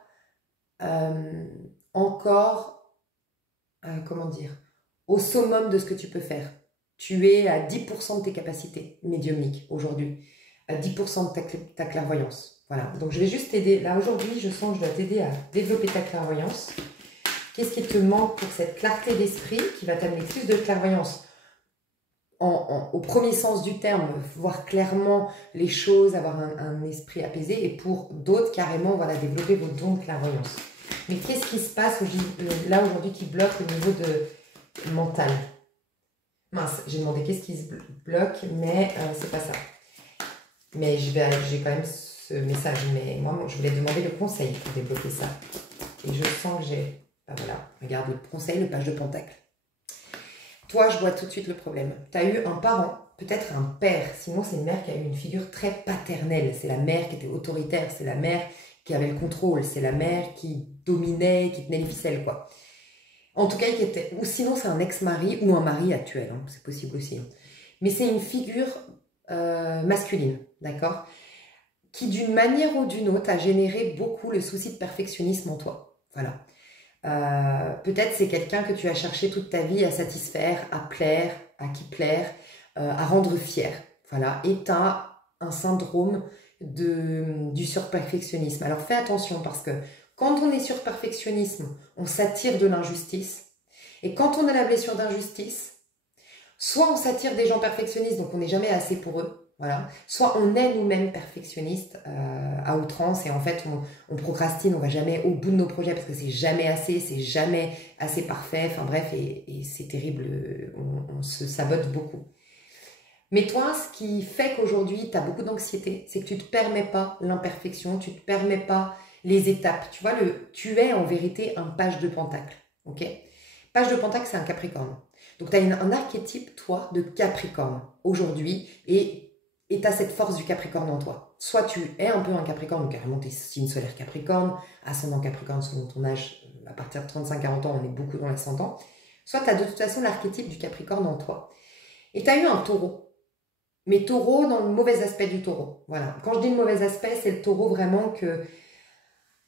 encore, comment dire, au summum de ce que tu peux faire. Tu es à 10% de tes capacités médiumniques aujourd'hui, à 10% de ta clairvoyance. Voilà, donc je vais juste t'aider. Là, aujourd'hui, je sens que je dois t'aider à développer ta clairvoyance. Qu'est-ce qui te manque pour cette clarté d'esprit qui va t'amener plus de clairvoyance au premier sens du terme, voir clairement les choses, avoir un esprit apaisé, et pour d'autres, carrément, voilà, développer vos dons de clairvoyance. Mais qu'est-ce qui se passe là aujourd'hui qui bloque au niveau mental? Mince, j'ai demandé qu'est-ce qui se bloque, mais c'est pas ça. Mais j'ai quand même ce message, mais moi, je voulais demander le conseil pour débloquer ça. Et je sens que j'ai... Ben voilà, regarde le conseil, le page de pentacle. Toi, je vois tout de suite le problème. Tu as eu un parent, peut-être un père, sinon c'est une mère qui a eu une figure très paternelle. C'est la mère qui était autoritaire, c'est la mère qui avait le contrôle, c'est la mère qui dominait, qui tenait les ficelles, quoi. En tout cas, ou sinon c'est un ex-mari ou un mari actuel, hein, c'est possible aussi. Hein. Mais c'est une figure masculine, d'accord, qui d'une manière ou d'une autre a généré beaucoup le souci de perfectionnisme en toi. Voilà. Peut-être c'est quelqu'un que tu as cherché toute ta vie à satisfaire, à plaire, à rendre fier. Voilà. Et tu as un syndrome du surperfectionnisme. Alors fais attention parce que quand on est surperfectionnisme, on s'attire de l'injustice. Et quand on a la blessure d'injustice, soit on s'attire des gens perfectionnistes, donc on n'est jamais assez pour eux. Voilà. Soit on est nous-mêmes perfectionnistes à outrance et en fait on procrastine, on va jamais au bout de nos projets parce que c'est jamais assez parfait, enfin bref, et c'est terrible, on se sabote beaucoup. Mais toi, ce qui fait qu'aujourd'hui tu as beaucoup d'anxiété, c'est que tu ne te permets pas l'imperfection, tu ne te permets pas les étapes. Tu vois, tu es en vérité un page de pentacle, ok? Page de pentacle, c'est un capricorne. Donc tu as un archétype, toi, de capricorne aujourd'hui et tu as cette force du capricorne en toi. Soit tu es un peu un capricorne, donc carrément tu es signe solaire capricorne, ascendant capricorne selon ton âge, à partir de 35-40 ans, on est beaucoup dans les 100 ans. Soit tu as de toute façon l'archétype du capricorne en toi. Et tu as eu un taureau. Mais taureau dans le mauvais aspect du taureau. Voilà. Quand je dis le mauvais aspect, c'est le taureau vraiment que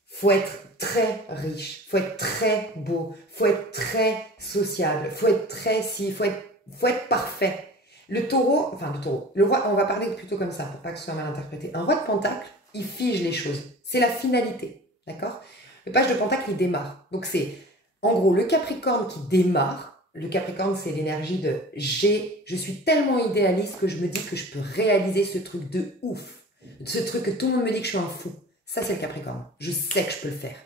faut être très riche, faut être très beau, faut être très sociable, faut être très faut être parfait. Le taureau, le roi, on va parler plutôt comme ça pour pas que ce soit mal interprété. Un roi de pentacle, il fige les choses. C'est la finalité, d'accord? Le page de pentacle, il démarre. Donc c'est, en gros, le capricorne qui démarre. Le capricorne, c'est l'énergie de je suis tellement idéaliste que je me dis que je peux réaliser ce truc de ouf. Ce truc que tout le monde me dit que je suis un fou. Ça, c'est le capricorne. Je sais que je peux le faire.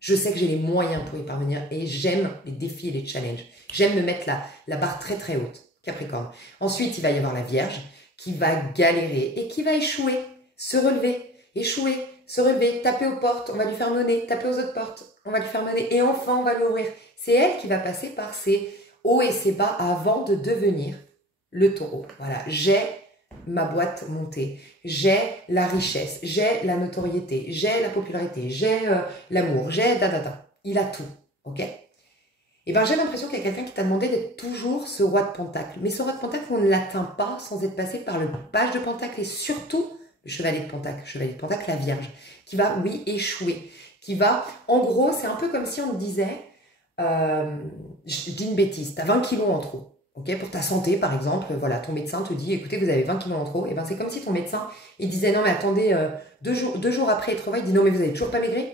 Je sais que j'ai les moyens pour y parvenir et j'aime les défis et les challenges. J'aime me mettre la barre très très haute. Capricorne. Ensuite, il va y avoir la Vierge qui va galérer et qui va échouer, se relever, échouer, se relever, taper aux portes, on va lui faire mener, taper aux autres portes, on va lui faire mener et enfin on va l'ouvrir. C'est elle qui va passer par ses hauts et ses bas avant de devenir le taureau. Voilà, j'ai ma boîte montée, j'ai la richesse, j'ai la notoriété, j'ai la popularité, j'ai l'amour, j'ai da. Il a tout, ok? Et bien j'ai l'impression qu'il y a quelqu'un qui t'a demandé d'être toujours ce roi de pentacle. Mais ce roi de pentacle, on ne l'atteint pas sans être passé par le page de pentacle et surtout le chevalier de pentacle, la Vierge, qui va, oui, échouer, qui va, en gros, c'est un peu comme si on me disait, je dis une bêtise, tu as 20 kilos en trop, Ok, pour ta santé, par exemple, voilà, ton médecin te dit, écoutez, vous avez 20 kilos en trop. Et ben, c'est comme si ton médecin, il disait, non, mais attendez, 2 jours après être revoit, il dit, non, mais vous avez toujours pas maigri.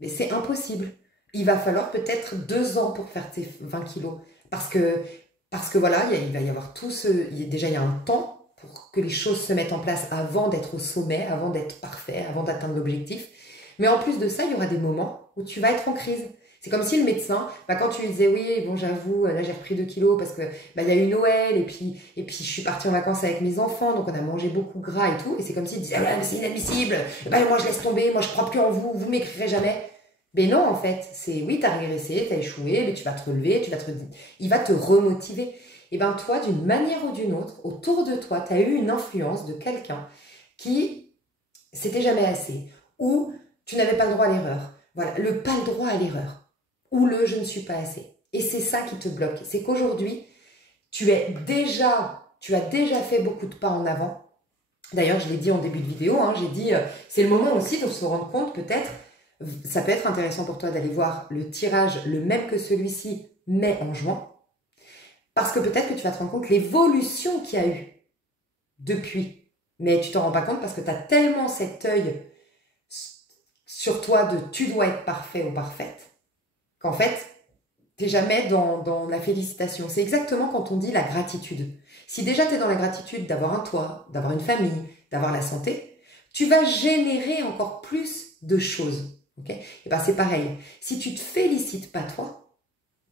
Mais c'est impossible. Il va falloir peut-être 2 ans pour faire tes 20 kilos. Parce que voilà, il va y avoir déjà, il y a un temps pour que les choses se mettent en place avant d'être au sommet, avant d'être parfait, avant d'atteindre l'objectif. Mais en plus de ça, il y aura des moments où tu vas être en crise. C'est comme si le médecin, quand tu lui disais, oui, bon, j'avoue, là, j'ai repris 2 kilos parce que il y a eu Noël et puis je suis partie en vacances avec mes enfants, donc on a mangé beaucoup gras et tout. Et c'est comme s'il disait, ah ouais, mais c'est inadmissible, moi, je laisse tomber, moi, je crois plus en vous, vous m'écrirez jamais. Mais non, en fait, c'est oui, t'as régressé, t'as échoué, mais tu vas te relever, il va te remotiver. Et ben toi, d'une manière ou d'une autre, autour de toi, tu as eu une influence de quelqu'un qui c'était jamais assez, ou tu n'avais pas le droit à l'erreur. Voilà, le pas le droit à l'erreur, ou le je ne suis pas assez. Et c'est ça qui te bloque. C'est qu'aujourd'hui, tu as déjà fait beaucoup de pas en avant. D'ailleurs, je l'ai dit en début de vidéo, j'ai dit, c'est le moment aussi de se rendre compte peut-être. Ça peut être intéressant pour toi d'aller voir le tirage, le même que celui-ci, mais en juin. Parce que peut-être que tu vas te rendre compte l'évolution qu'il y a eu depuis. Mais tu t'en rends pas compte parce que tu as tellement cet œil sur toi de tu dois être parfait ou parfaite, qu'en fait, tu n'es jamais dans la félicitation. C'est exactement quand on dit la gratitude. Si déjà tu es dans la gratitude d'avoir un toit, d'avoir une famille, d'avoir la santé, tu vas générer encore plus de choses. Okay, et ben c'est pareil. Si tu te félicites pas toi,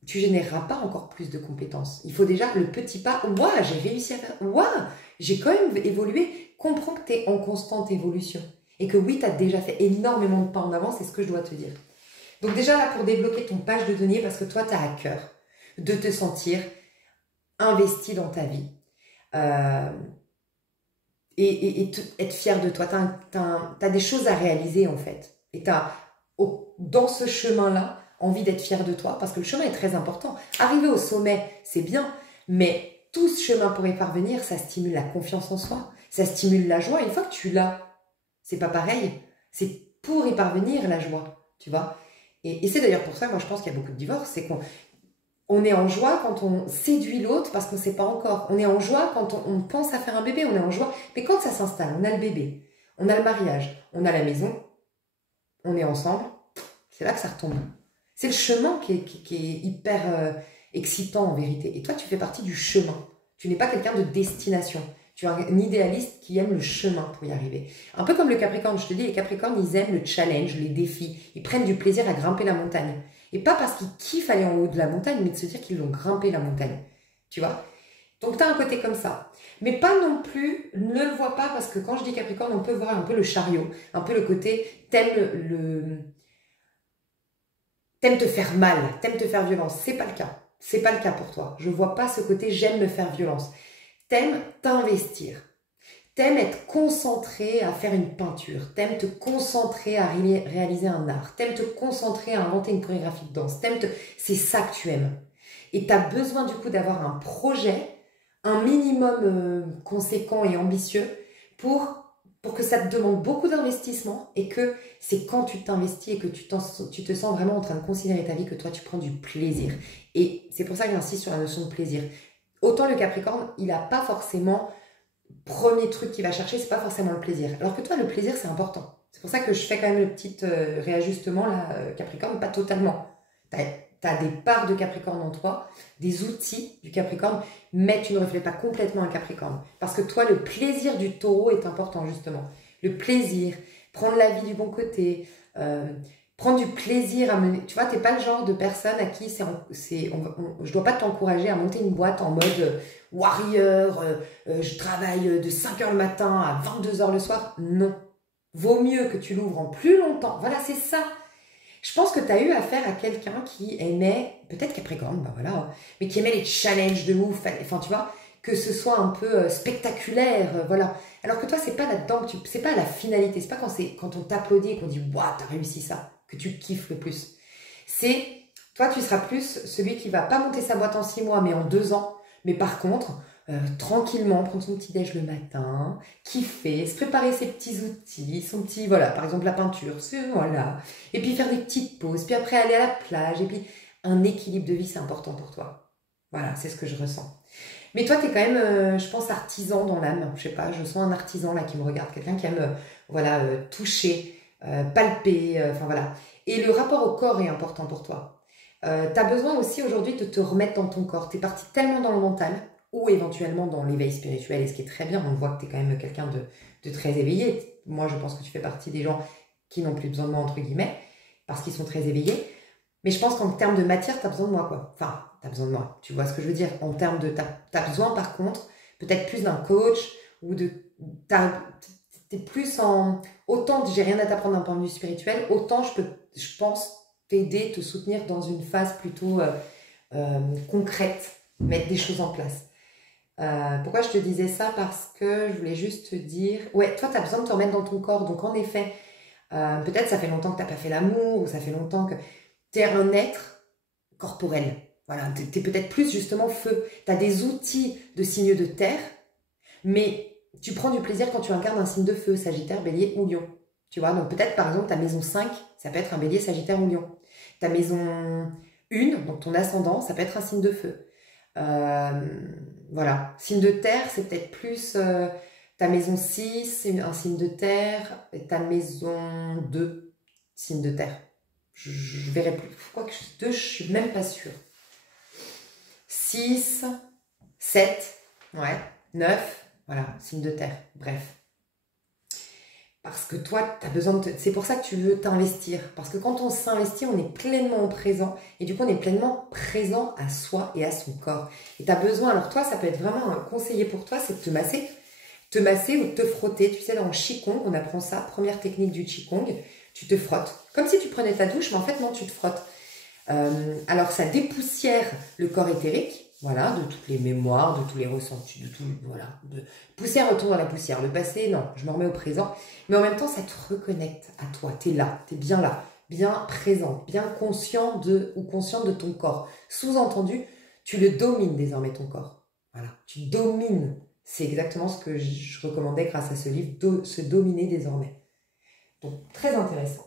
tu généreras pas encore plus de compétences. Il faut déjà le petit pas. Ouah, j'ai réussi à faire. Ouah, j'ai quand même évolué. Comprends que tu es en constante évolution. Et que oui, tu as déjà fait énormément de pas en avant, c'est ce que je dois te dire. Donc déjà là, pour débloquer ton page de denier, parce que toi, tu as à cœur de te sentir investi dans ta vie. Et être fier de toi. Tu as des choses à réaliser en fait. Et tu as dans ce chemin-là, envie d'être fier de toi, parce que le chemin est très important. Arriver au sommet, c'est bien, mais tout ce chemin pour y parvenir, ça stimule la confiance en soi, ça stimule la joie. Une fois que tu l'as, c'est pas pareil. C'est pour y parvenir la joie, tu vois. Et c'est d'ailleurs pour ça, moi je pense qu'il y a beaucoup de divorces, c'est qu'on est en joie quand on séduit l'autre parce qu'on ne sait pas encore. On est en joie quand on pense à faire un bébé, on est en joie. Mais quand ça s'installe, on a le bébé, on a le mariage, on a la maison, on est ensemble, c'est là que ça retombe. C'est le chemin qui est hyper excitant en vérité. Et toi, tu fais partie du chemin. Tu n'es pas quelqu'un de destination. Tu es un idéaliste qui aime le chemin pour y arriver. Un peu comme le Capricorne. Je te dis, les Capricornes, ils aiment le challenge, les défis. Ils prennent du plaisir à grimper la montagne. Et pas parce qu'ils kiffent aller en haut de la montagne, mais de se dire qu'ils l'ont grimpé la montagne. Tu vois? Donc, tu as un côté comme ça. Mais pas non plus, ne le vois pas, parce que quand je dis Capricorne, on peut voir un peu le chariot, un peu le côté, t'aimes te faire mal, t'aimes te faire violence. C'est pas le cas. C'est pas le cas pour toi. Je vois pas ce côté, j'aime me faire violence. T'aimes t'investir. T'aimes être concentré à faire une peinture. T'aimes te concentrer à réaliser un art. T'aimes te concentrer à inventer une chorégraphie de danse. C'est ça que tu aimes. Et tu as besoin du coup d'avoir un projet, un minimum conséquent et ambitieux pour que ça te demande beaucoup d'investissement et que c'est quand tu t'investis et que tu te sens vraiment en train de considérer ta vie que toi tu prends du plaisir. Et c'est pour ça que j'insiste sur la notion de plaisir. Autant le Capricorne, il n'a pas forcément, premier truc qu'il va chercher, c'est pas forcément le plaisir. Alors que toi, le plaisir, c'est important. C'est pour ça que je fais quand même le petit réajustement là, Capricorne, pas totalement. Tu as des parts de Capricorne en toi, des outils du Capricorne, mais tu ne reflètes pas complètement un Capricorne. Parce que toi, le plaisir du taureau est important, justement. Le plaisir, prendre la vie du bon côté, prendre du plaisir à mener. Tu vois, tu n'es pas le genre de personne à qui je ne dois pas t'encourager à monter une boîte en mode warrior, je travaille de 5 h le matin à 22 h le soir. Non. Vaut mieux que tu l'ouvres en plus longtemps. Voilà, c'est ça. Je pense que tu as eu affaire à quelqu'un qui aimait, peut-être Capricorne, bah voilà, mais qui aimait les challenges de ouf, enfin tu vois, que ce soit un peu spectaculaire, voilà. Alors que toi, c'est pas là-dedans, c'est pas la finalité, c'est pas quand on t'applaudit et qu'on dit « Waouh, t'as réussi ça », que tu kiffes le plus. C'est, toi, tu seras plus celui qui va pas monter sa boîte en 6 mois, mais en 2 ans, mais par contre, tranquillement, prendre son petit déj le matin, kiffer, se préparer ses petits outils, son petit, voilà, par exemple la peinture, voilà, et puis faire des petites pauses, puis après aller à la plage, et puis un équilibre de vie, c'est important pour toi. Voilà, c'est ce que je ressens. Mais toi, tu es quand même, je pense, artisan dans l'âme. Je sais pas, je sens un artisan là qui me regarde, quelqu'un qui aime voilà, toucher, palper, enfin voilà. Et le rapport au corps est important pour toi. Tu as besoin aussi aujourd'hui de te remettre dans ton corps. Tu es parti tellement dans le mental ou éventuellement dans l'éveil spirituel, et ce qui est très bien. On voit que tu es quand même quelqu'un de très éveillé. Moi, je pense que tu fais partie des gens qui n'ont plus besoin de moi, entre guillemets, parce qu'ils sont très éveillés. Mais je pense qu'en termes de matière, tu as besoin de moi, quoi. Enfin, tu as besoin de moi. Tu vois ce que je veux dire? En termes de... Tu as besoin, par contre, peut-être plus d'un coach ou de... Tu es plus en... Autant j'ai rien à t'apprendre d'un point de vue spirituel, autant je pense, t'aider, te soutenir dans une phase plutôt concrète, mettre des choses en place. Pourquoi je te disais ça? Parce que je voulais juste te dire... Ouais, toi, tu as besoin de te remettre dans ton corps. Donc, en effet, peut-être ça fait longtemps que tu n'as pas fait l'amour, ou ça fait longtemps que... Tu es un être corporel. Voilà, tu es peut-être plus justement feu. Tu as des outils de signes de terre, mais tu prends du plaisir quand tu incarnes un signe de feu, Sagittaire, Bélier ou Lion. Tu vois, donc peut-être par exemple ta maison 5, ça peut être un Bélier, Sagittaire ou Lion. Ta maison 1, donc ton ascendant, ça peut être un signe de feu. Voilà, signe de terre, c'est peut-être plus ta maison 6, c'est un signe de terre, et ta maison 2, signe de terre. Je verrai plus. Quoi que 2, je suis même pas sûre. 6, 7, ouais, 9, voilà, signe de terre. Bref. Parce que toi, tu as besoin de... C'est pour ça que tu veux t'investir. Parce que quand on s'investit, on est pleinement au présent. Et du coup, on est pleinement présent à soi et à son corps. Et tu as besoin... Alors toi, ça peut être vraiment un conseiller pour toi, c'est de te masser. Te masser ou te frotter. Tu sais, dans le Qigong, on apprend ça. Première technique du Qigong. Tu te frottes. Comme si tu prenais ta douche, mais en fait, non, tu te frottes. Alors, ça dépoussière le corps éthérique. Voilà, de toutes les mémoires, de tous les ressentis, de tout, voilà. Poussière retourne dans la poussière. Le passé, non, je me remets au présent. Mais en même temps, ça te reconnecte à toi. Tu es là, bien présent, bien conscient de ou consciente de ton corps. Sous-entendu, tu le domines désormais, ton corps. Voilà, tu domines. C'est exactement ce que je recommandais grâce à ce livre, se dominer désormais. Donc, très intéressant.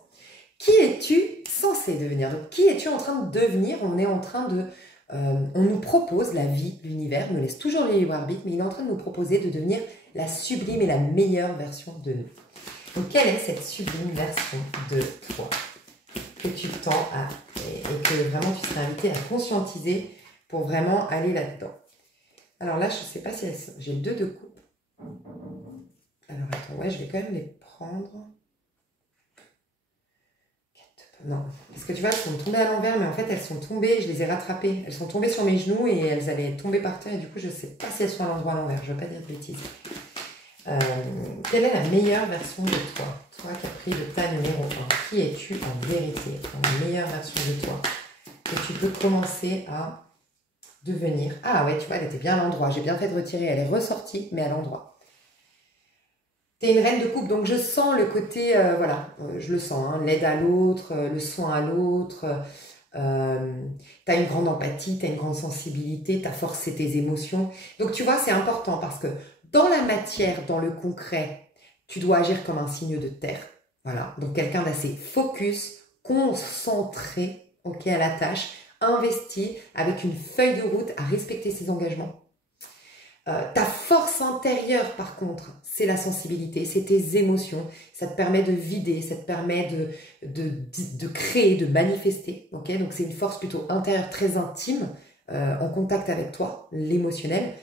Qui es-tu censé devenir? Donc, qui es-tu en train de devenir? On est en train de... on nous propose, la vie, l'univers nous laisse toujours le libre arbitre, mais il est en train de nous proposer de devenir la sublime et la meilleure version de nous. Donc, quelle est cette sublime version de toi que tu tends à... et que vraiment tu serais invité à conscientiser pour vraiment aller là-dedans? Alors là, je ne sais pas si j'ai 2 de coupe. Alors attends, ouais, je vais quand même les prendre. Non, parce que tu vois, elles sont tombées à l'envers, mais en fait, elles sont tombées, je les ai rattrapées. Elles sont tombées sur mes genoux et elles avaient tombé par terre, et du coup, je ne sais pas si elles sont à l'endroit à l'envers, je ne veux pas dire de bêtises. Quelle est la meilleure version de toi? Toi qui as pris le tas numéro 1, qui es-tu en vérité? La meilleure version de toi que tu peux commencer à devenir. Ah ouais, tu vois, elle était bien à l'endroit, j'ai bien fait de retirer, elle est ressortie, mais à l'endroit. T'es une reine de coupe, donc je sens le côté, voilà, je le sens, hein, l'aide à l'autre, le soin à l'autre, t'as une grande empathie, t'as une grande sensibilité, ta force c'est tes émotions. Donc tu vois, c'est important parce que dans la matière, dans le concret, tu dois agir comme un signe de terre. Voilà, donc quelqu'un d'assez focus, concentré, ok, à la tâche, investi, avec une feuille de route à respecter ses engagements. Ta force intérieure, par contre, c'est la sensibilité, c'est tes émotions. Ça te permet de vider, ça te permet de créer, de manifester. Okay, donc, c'est une force plutôt intérieure, très intime, en contact avec toi, l'émotionnel.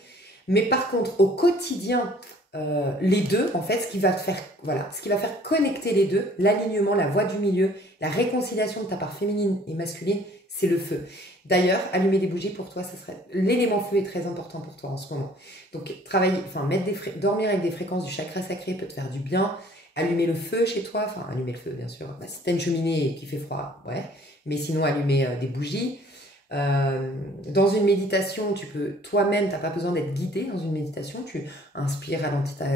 Mais par contre, au quotidien, les deux, en fait, ce qui va te faire, voilà, ce qui va faire connecter les deux, l'alignement, la voie du milieu, la réconciliation de ta part féminine et masculine, c'est le feu. D'ailleurs, allumer des bougies pour toi, ça serait l'élément feu est très important pour toi en ce moment. Donc, travailler, enfin, dormir avec des fréquences du chakra sacré peut te faire du bien. Allumer le feu chez toi, enfin, allumer le feu, bien sûr. Bah, si t'as une cheminée qui fait froid, ouais. Mais sinon, allumer des bougies. Dans une méditation, tu peux toi-même, tu n'as pas besoin d'être guidé dans une méditation, tu inspires, ralentis ta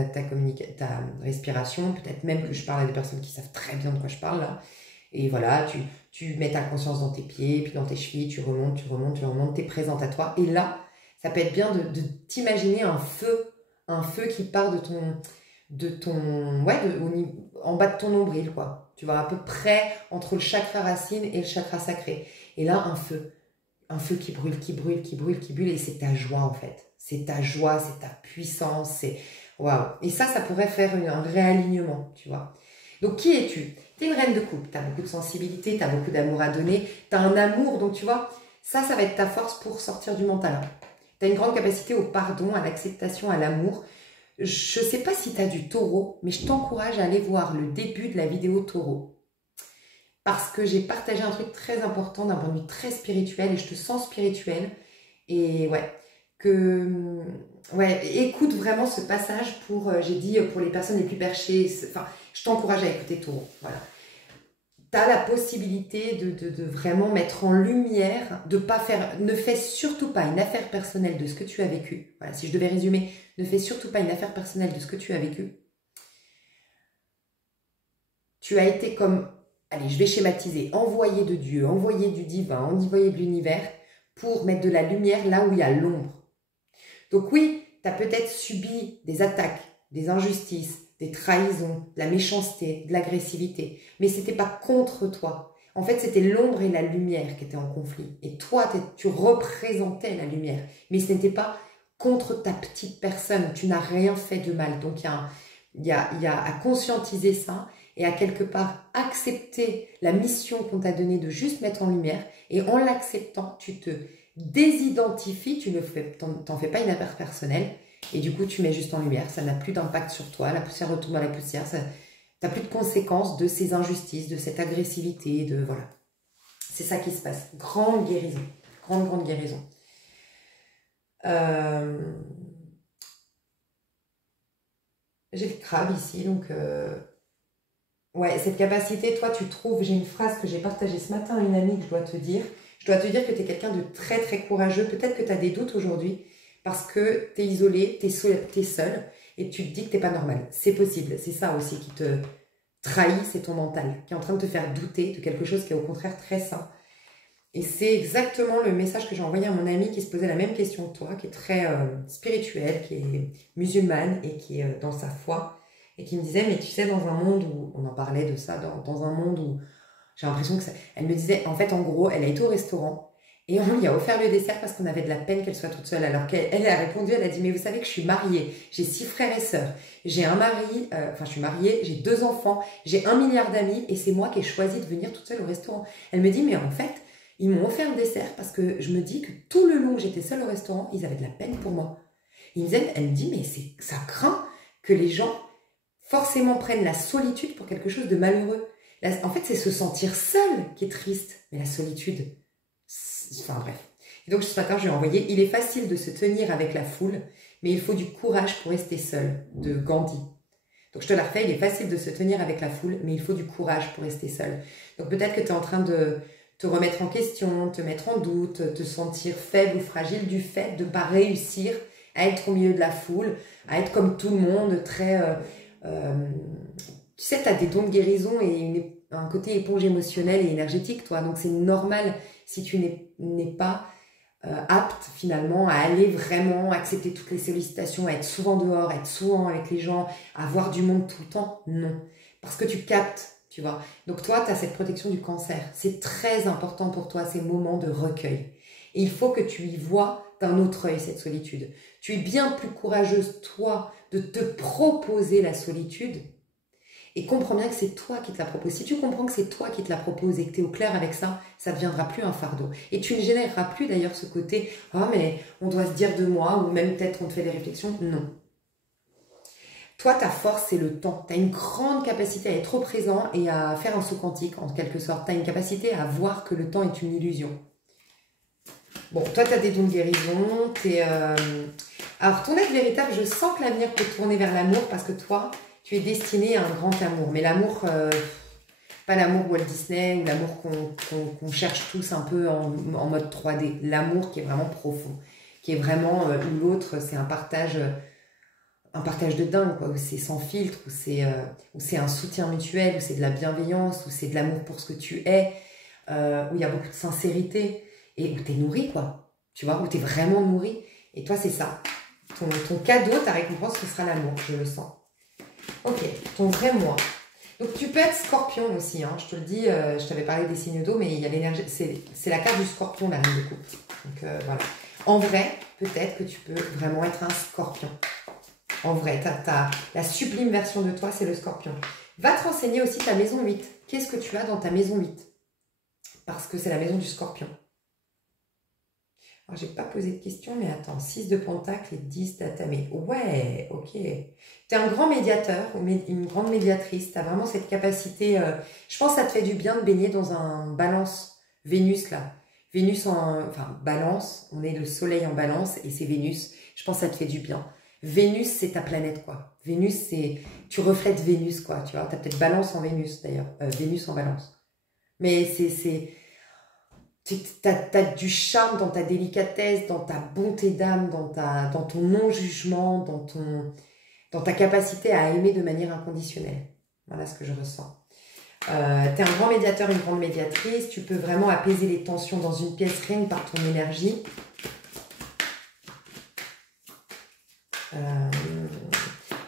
respiration, peut-être même que je parle à des personnes qui savent très bien de quoi je parle là, et voilà, tu mets ta conscience dans tes pieds, puis dans tes chevilles, tu remontes, tu es présente à toi, et là, ça peut être bien de t'imaginer un feu qui part en bas de ton nombril, quoi, tu vois, à peu près entre le chakra racine et le chakra sacré, et là, un feu. un feu qui brûle, qui brûle, qui brûle, qui brûle, et c'est ta joie en fait. C'est ta joie, c'est ta puissance, c'est waouh. Et ça pourrait faire un réalignement, tu vois. Donc qui es-tu? Tu es une reine de coupe, tu as beaucoup de sensibilité, tu as beaucoup d'amour à donner, tu as un amour, donc tu vois, ça va être ta force pour sortir du mental. Tu as une grande capacité au pardon, à l'acceptation, à l'amour. Je ne sais pas si tu as du taureau, mais je t'encourage à aller voir le début de la vidéo taureau. Parce que j'ai partagé un truc très important d'un point de vue très spirituel et je te sens spirituel. Et écoute vraiment ce passage pour, j'ai dit, pour les personnes les plus perchées. Enfin, je t'encourage à écouter taureau. Voilà. Tu as la possibilité de vraiment mettre en lumière, ne fais surtout pas une affaire personnelle de ce que tu as vécu. Voilà, si je devais résumer, ne fais surtout pas une affaire personnelle de ce que tu as vécu. Tu as été comme, allez, je vais schématiser, envoyé de Dieu, envoyé du divin, envoyé de l'univers pour mettre de la lumière là où il y a l'ombre. Donc oui, tu as peut-être subi des attaques, des injustices, des trahisons, de la méchanceté, de l'agressivité. Mais ce n'était pas contre toi. En fait, c'était l'ombre et la lumière qui étaient en conflit. Et toi, tu représentais la lumière. Mais ce n'était pas contre ta petite personne. Tu n'as rien fait de mal. Donc, il y a à conscientiser ça et à quelque part accepter la mission qu'on t'a donnée de juste mettre en lumière. Et en l'acceptant, tu te désidentifies, tu t'en fais pas une affaire personnelle. Et du coup, tu mets juste en lumière, ça n'a plus d'impact sur toi, la poussière retombe dans la poussière, tu n'as plus de conséquences de ces injustices, de cette agressivité, voilà. C'est ça qui se passe. Grande guérison, grande guérison. J'ai le crabe ici, donc... Ouais, cette capacité, toi, tu trouves... J'ai une phrase que j'ai partagée ce matin à une amie que je dois te dire. Je dois te dire que tu es quelqu'un de très, très courageux. Peut-être que tu as des doutes aujourd'hui, parce que tu es isolé, tu es seul, et tu te dis que tu n'es pas normal. C'est possible, c'est ça aussi qui te trahit, c'est ton mental, qui est en train de te faire douter de quelque chose qui est au contraire très sain. Et c'est exactement le message que j'ai envoyé à mon amie qui se posait la même question que toi, qui est très spirituelle, qui est musulmane et qui est dans sa foi, et qui me disait, mais tu sais, dans un monde où, on en parlait de ça, dans un monde où j'ai l'impression que ça... Elle me disait, en fait, en gros, elle a été au restaurant, et on lui a offert le dessert parce qu'on avait de la peine qu'elle soit toute seule. Alors qu'elle a répondu, elle a dit, mais vous savez que je suis mariée, j'ai 6 frères et sœurs, j'ai un mari, je suis mariée, j'ai 2 enfants, j'ai 1 milliard d'amis et c'est moi qui ai choisi de venir toute seule au restaurant. Elle me dit, mais en fait, ils m'ont offert le dessert parce que je me dis que tout le long où j'étais seule au restaurant, ils avaient de la peine pour moi. Elle me dit, mais ça craint que les gens forcément prennent la solitude pour quelque chose de malheureux. En fait, c'est se sentir seul qui est triste, mais la solitude... Enfin bref. Et donc ce matin, je lui ai envoyé, il est facile de se tenir avec la foule, mais il faut du courage pour rester seul, de Gandhi. Donc je te la refais, il est facile de se tenir avec la foule, mais il faut du courage pour rester seul. Donc peut-être que tu es en train de te remettre en question, te mettre en doute, te sentir faible ou fragile du fait de ne pas réussir à être au milieu de la foule, à être comme tout le monde, très... tu sais, tu as des dons de guérison et un côté éponge émotionnelle et énergétique, toi. Donc c'est normal si tu n'es pas apte finalement à aller vraiment accepter toutes les sollicitations, à être souvent dehors, à être souvent avec les gens, à voir du monde tout le temps. Non. Parce que tu captes, tu vois. Donc toi, tu as cette protection du cancer. C'est très important pour toi, ces moments de recueil. Et il faut que tu y vois d'un autre œil cette solitude. Tu es bien plus courageuse, toi, de te proposer la solitude. Et comprends bien que c'est toi qui te la propose. Si tu comprends que c'est toi qui te la propose et que tu es au clair avec ça, ça ne deviendra plus un fardeau. Et tu ne généreras plus d'ailleurs ce côté « Ah, mais on doit se dire de moi » ou même peut-être on te fait des réflexions. Non. Toi, ta force, c'est le temps. Tu as une grande capacité à être trop présent et à faire un saut quantique, en quelque sorte. Tu as une capacité à voir que le temps est une illusion. Bon, toi, tu as des dons de guérison. Alors, ton être véritable, je sens que l'avenir peut tourner vers l'amour parce que toi... Tu es destiné à un grand amour, mais l'amour, pas l'amour Walt Disney ou l'amour qu'on cherche tous un peu en mode 3D. L'amour qui est vraiment profond, qui est vraiment où l'autre, c'est un partage de dingue, quoi, où c'est sans filtre, où c'est un soutien mutuel, où c'est de la bienveillance, où c'est de l'amour pour ce que tu es, où il y a beaucoup de sincérité et où tu es nourri, quoi. Tu vois, où tu es vraiment nourri. Et toi, c'est ça. Ton cadeau, ta récompense, ce sera l'amour, je le sens. Ok, ton vrai moi. Donc tu peux être scorpion aussi, hein. Je te le dis, je t'avais parlé des signes d'eau, mais il y a l'énergie, c'est la carte du scorpion, la reine de coupe. Donc voilà. En vrai, peut-être que tu peux vraiment être un scorpion. En vrai, la sublime version de toi, c'est le scorpion. Va te renseigner aussi ta maison 8. Qu'est-ce que tu as dans ta maison 8? Parce que c'est la maison du scorpion. Alors, j'ai pas posé de questions, mais attends, 6 de pentacle et 10 d'atamé. Ouais, ok. Tu es un grand médiateur, une grande médiatrice. Tu as vraiment cette capacité. Je pense que ça te fait du bien de baigner dans un balance Vénus, là. Vénus enfin, balance, on est le soleil en balance et c'est Vénus. Je pense que ça te fait du bien. Vénus, c'est ta planète, quoi. Vénus, c'est... Tu reflètes Vénus, quoi, tu vois. Tu as peut-être balance en Vénus, d'ailleurs. Vénus en balance. Mais t'as du charme dans ta délicatesse, dans ta bonté d'âme, dans ton non-jugement, dans ta capacité à aimer de manière inconditionnelle. Voilà ce que je ressens. Tu es un grand médiateur, une grande médiatrice. Tu peux vraiment apaiser les tensions dans une pièce rien que par ton énergie.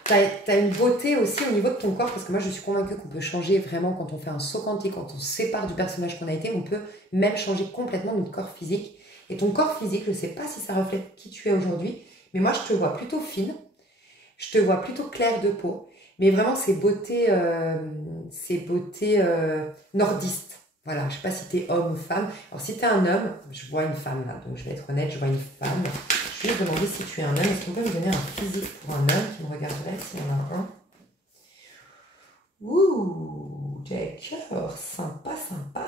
T'as une beauté aussi au niveau de ton corps, parce que moi je suis convaincue qu'on peut changer vraiment quand on fait un saut quantique, quand on se sépare du personnage qu'on a été, on peut même changer complètement notre corps physique. Et ton corps physique, je ne sais pas si ça reflète qui tu es aujourd'hui, mais moi je te vois plutôt fine, je te vois plutôt claire de peau, mais vraiment ces beautés nordistes. Voilà, je ne sais pas si tu es homme ou femme. Alors si tu es un homme, je vois une femme là, donc je vais être honnête, je vois une femme. Je vais me demander si tu es un homme. Est-ce qu'on peut me donner un physique pour un homme qui me regarderait s'il y en a un? Ouh, d'accord, sympa, sympa.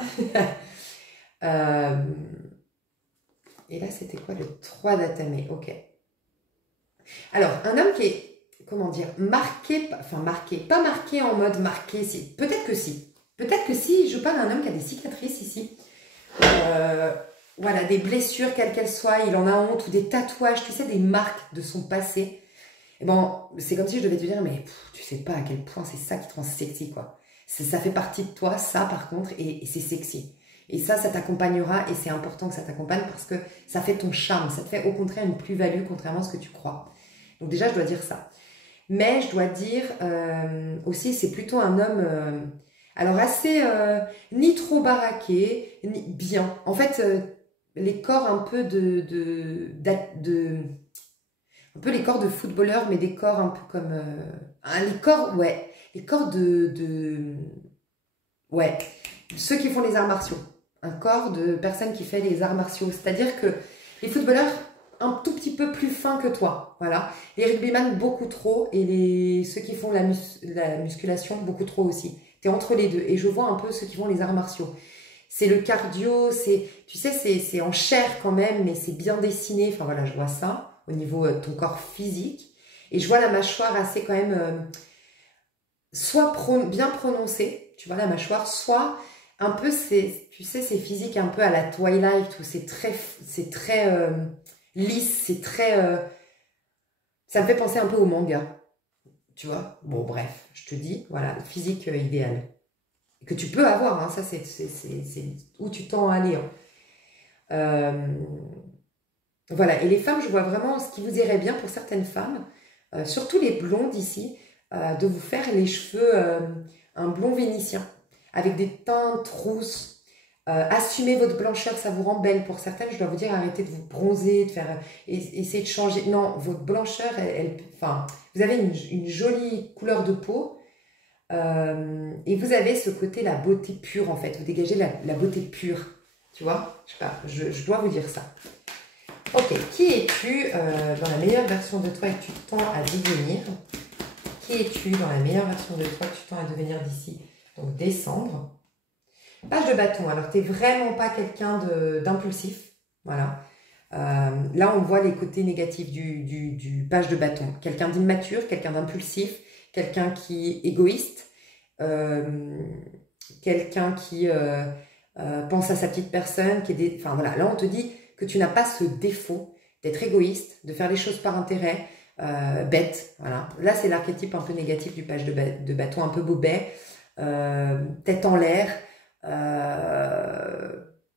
Et là, c'était quoi le 3 d'atamé? Ok. Alors, un homme qui est, comment dire, marqué, enfin marqué, pas marqué en mode marqué, si. Peut-être que si. Peut-être que si, je parle d'un homme qui a des cicatrices ici. Voilà, des blessures, quelles qu'elles soient, il en a honte, ou des tatouages, tu sais, des marques de son passé. Et bon, c'est comme si je devais te dire, mais tu sais pas à quel point c'est ça qui te rend sexy, quoi. Ça fait partie de toi, ça, par contre, et c'est sexy. Et ça t'accompagnera, et c'est important que ça t'accompagne, parce que ça fait ton charme, ça te fait au contraire une plus-value, contrairement à ce que tu crois. Donc déjà, je dois dire ça. Mais je dois dire aussi, c'est plutôt un homme... alors assez, ni trop baraqué, ni bien. En fait, les corps un peu un peu les corps de footballeurs, mais des corps un peu comme... les corps, ouais, les corps ouais, ceux qui font les arts martiaux. Un corps de personne qui fait les arts martiaux. C'est-à-dire que les footballeurs, un tout petit peu plus fins que toi, voilà. Les rugbyman, beaucoup trop, et ceux qui font la musculation, beaucoup trop aussi. Tu es entre les deux. Et je vois un peu ceux qui font les arts martiaux. C'est le cardio, tu sais, c'est en chair quand même, mais c'est bien dessiné. Enfin voilà, je vois ça au niveau de ton corps physique. Et je vois la mâchoire assez quand même, soit bien prononcée, tu vois la mâchoire, soit un peu, tu sais, c'est physique un peu à la Twilight, où c'est très lisse, c'est très... ça me fait penser un peu au manga. Tu vois? Bon, bref, je te dis, voilà, physique idéale. Que tu peux avoir, hein, ça c'est où tu tends à aller. Hein. Voilà, et les femmes, je vois vraiment ce qui vous irait bien pour certaines femmes, surtout les blondes ici, de vous faire les cheveux un blond vénitien, avec des teintes rousses. Assumez votre blancheur, ça vous rend belle. Pour certaines, je dois vous dire, arrêtez de vous bronzer, de faire, essayez de changer. Non, votre blancheur, enfin, vous avez une jolie couleur de peau, et vous avez ce côté, la beauté pure en fait. Vous dégagez la beauté pure, tu vois. Je sais pas, je dois vous dire ça. Ok, qui es-tu dans la meilleure version de toi et que tu tends à devenir? Qui es-tu dans la meilleure version de toi que tu tends à devenir d'ici, donc décembre? Page de bâton, alors tu n'es vraiment pas quelqu'un d'impulsif, voilà. Là, on voit les côtés négatifs du page de bâton. Quelqu'un d'immature, quelqu'un d'impulsif, quelqu'un qui est égoïste, quelqu'un qui pense à sa petite personne, enfin voilà, là on te dit que tu n'as pas ce défaut d'être égoïste, de faire les choses par intérêt, bête, voilà. Là, c'est l'archétype un peu négatif du page de bâton, un peu bobet, tête en l'air,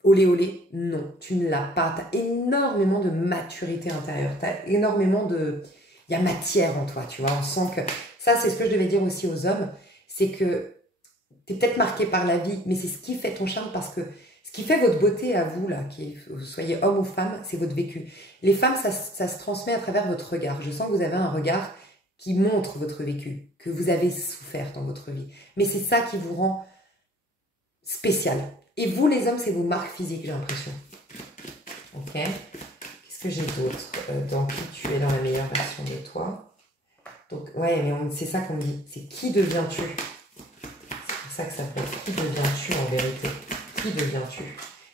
olé olé, non, tu ne l'as pas. Tu as énormément de maturité intérieure, tu as énormément il y a matière en toi, tu vois, on sent que... Ça, c'est ce que je devais dire aussi aux hommes, c'est que tu es peut-être marqué par la vie, mais c'est ce qui fait ton charme parce que ce qui fait votre beauté à vous, là, que vous soyez homme ou femme, c'est votre vécu. Les femmes, ça se transmet à travers votre regard. Je sens que vous avez un regard qui montre votre vécu, que vous avez souffert dans votre vie. Mais c'est ça qui vous rend spécial. Et vous, les hommes, c'est vos marques physiques, j'ai l'impression. Ok. Qu'est-ce que j'ai d'autre dans qui tu es dans la meilleure version de toi? Donc, ouais, mais c'est ça qu'on me dit. C'est qui deviens-tu? C'est pour ça que ça peut être qui deviens-tu en vérité? Qui deviens-tu?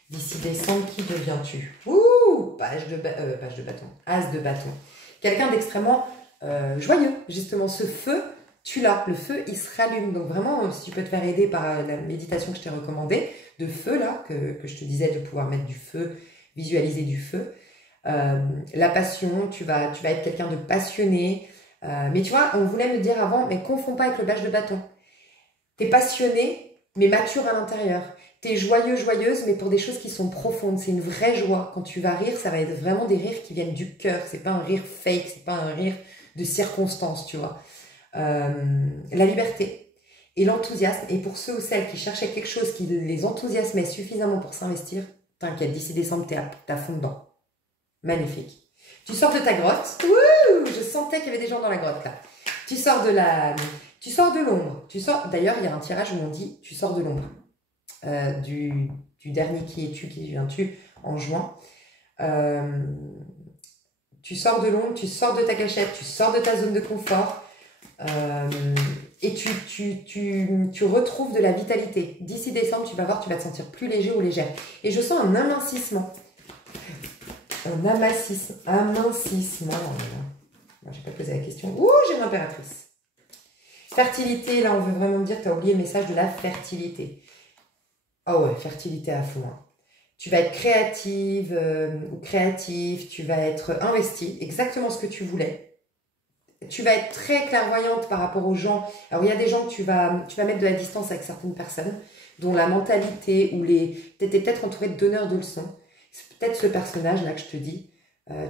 D'ici décembre, qui deviens-tu? Ouh, page de bâton. As de bâton. Quelqu'un d'extrêmement joyeux. Justement, ce feu, tu l'as. Le feu, il se rallume. Donc vraiment, si tu peux te faire aider par la méditation que je t'ai recommandée, de feu là, que je te disais de pouvoir mettre du feu, visualiser du feu. La passion, tu vas être quelqu'un de passionné. Mais tu vois, on voulait me dire avant, mais confonds pas avec le page de bâton. T'es passionné, mais mature à l'intérieur. T'es joyeux, joyeuse, mais pour des choses qui sont profondes. C'est une vraie joie. Quand tu vas rire, ça va être vraiment des rires qui viennent du cœur. C'est pas un rire fake, c'est pas un rire de circonstance, tu vois. La liberté et l'enthousiasme. Et pour ceux ou celles qui cherchaient quelque chose qui les enthousiasmait suffisamment pour s'investir, t'inquiète, d'ici décembre, t'es à fond dedans. Magnifique. Tu sors de ta grotte. Wouh, je sentais qu'il y avait des gens dans la grotte, là. Tu sors de l'ombre. D'ailleurs, il y a un tirage où on dit, tu sors de l'ombre. Du dernier qui es-tu, qui deviens-tu en juin. Tu sors de l'ombre, tu sors de ta cachette, tu sors de ta zone de confort et tu retrouves de la vitalité. D'ici décembre, tu vas voir, tu vas te sentir plus léger ou légère. Et je sens un amincissement. Un amincissement. Moi, j'ai pas posé la question. Ouh, j'ai l'impératrice. Fertilité, là, on veut vraiment dire que tu as oublié le message de la fertilité. Ah ouais, fertilité à fond. Hein. Tu vas être créative ou créatif, tu vas être investi, exactement ce que tu voulais. Tu vas être très clairvoyante par rapport aux gens. Alors, il y a des gens que tu vas mettre de la distance avec certaines personnes, dont la mentalité ou tu étais peut-être entouré de donneurs de leçons. C'est peut-être ce personnage-là que je te dis.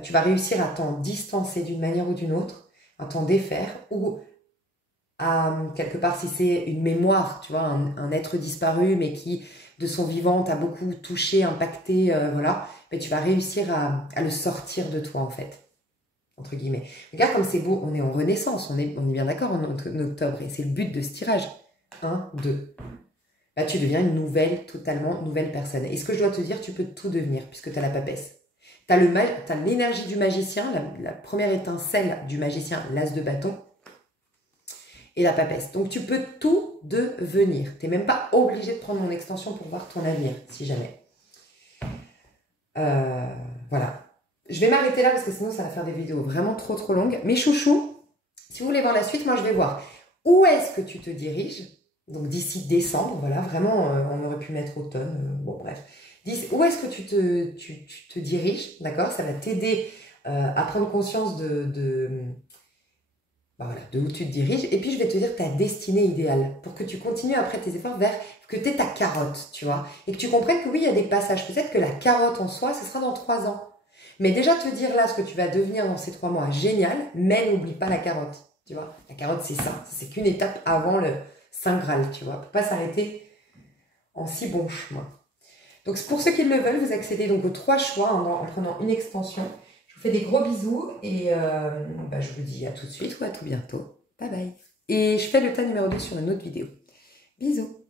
Tu vas réussir à t'en distancer d'une manière ou d'une autre, à t'en défaire, ou à, quelque part, si c'est une mémoire, tu vois, un être disparu, mais qui, de son vivant, t'a beaucoup touché, impacté, voilà, mais tu vas réussir à le sortir de toi, en fait, entre guillemets. Regarde comme c'est beau, on est en renaissance, on est bien d'accord en octobre, et c'est le but de ce tirage. 1, 2. Là, tu deviens une totalement nouvelle personne. Et ce que je dois te dire, tu peux tout devenir, puisque tu as la papesse. Tu as l'énergie du magicien, la première étincelle du magicien, l'as de bâton, et la papesse. Donc, tu peux tout devenir. Tu n'es même pas obligé de prendre mon extension pour voir ton avenir, si jamais. Voilà. Je vais m'arrêter là, parce que sinon, ça va faire des vidéos vraiment trop longues. Mes chouchous, si vous voulez voir la suite, moi, je vais voir où est-ce que tu te diriges. Donc, d'ici décembre, voilà, vraiment, on aurait pu mettre automne, bon, bref. Où est-ce que tu te diriges, d'accord? Ça va t'aider à prendre conscience voilà, de où tu te diriges. Et puis, je vais te dire ta destinée idéale pour que tu continues après tes efforts vers que tu aies ta carotte, tu vois. Et que tu comprennes que oui, il y a des passages. Peut-être que la carotte en soi, ce sera dans 3 ans. Mais déjà, te dire là ce que tu vas devenir dans ces 3 mois, génial, mais n'oublie pas la carotte, tu vois. La carotte, c'est ça. C'est qu'une étape avant le Saint Graal, tu vois. Pour pas s'arrêter en si bon chemin. Donc, pour ceux qui le veulent, vous accédez donc aux 3 choix en prenant une extension. Je vous fais des gros bisous et je vous dis à tout de suite ou à tout bientôt. Bye bye. Et je fais le tas numéro 2 sur une autre vidéo. Bisous.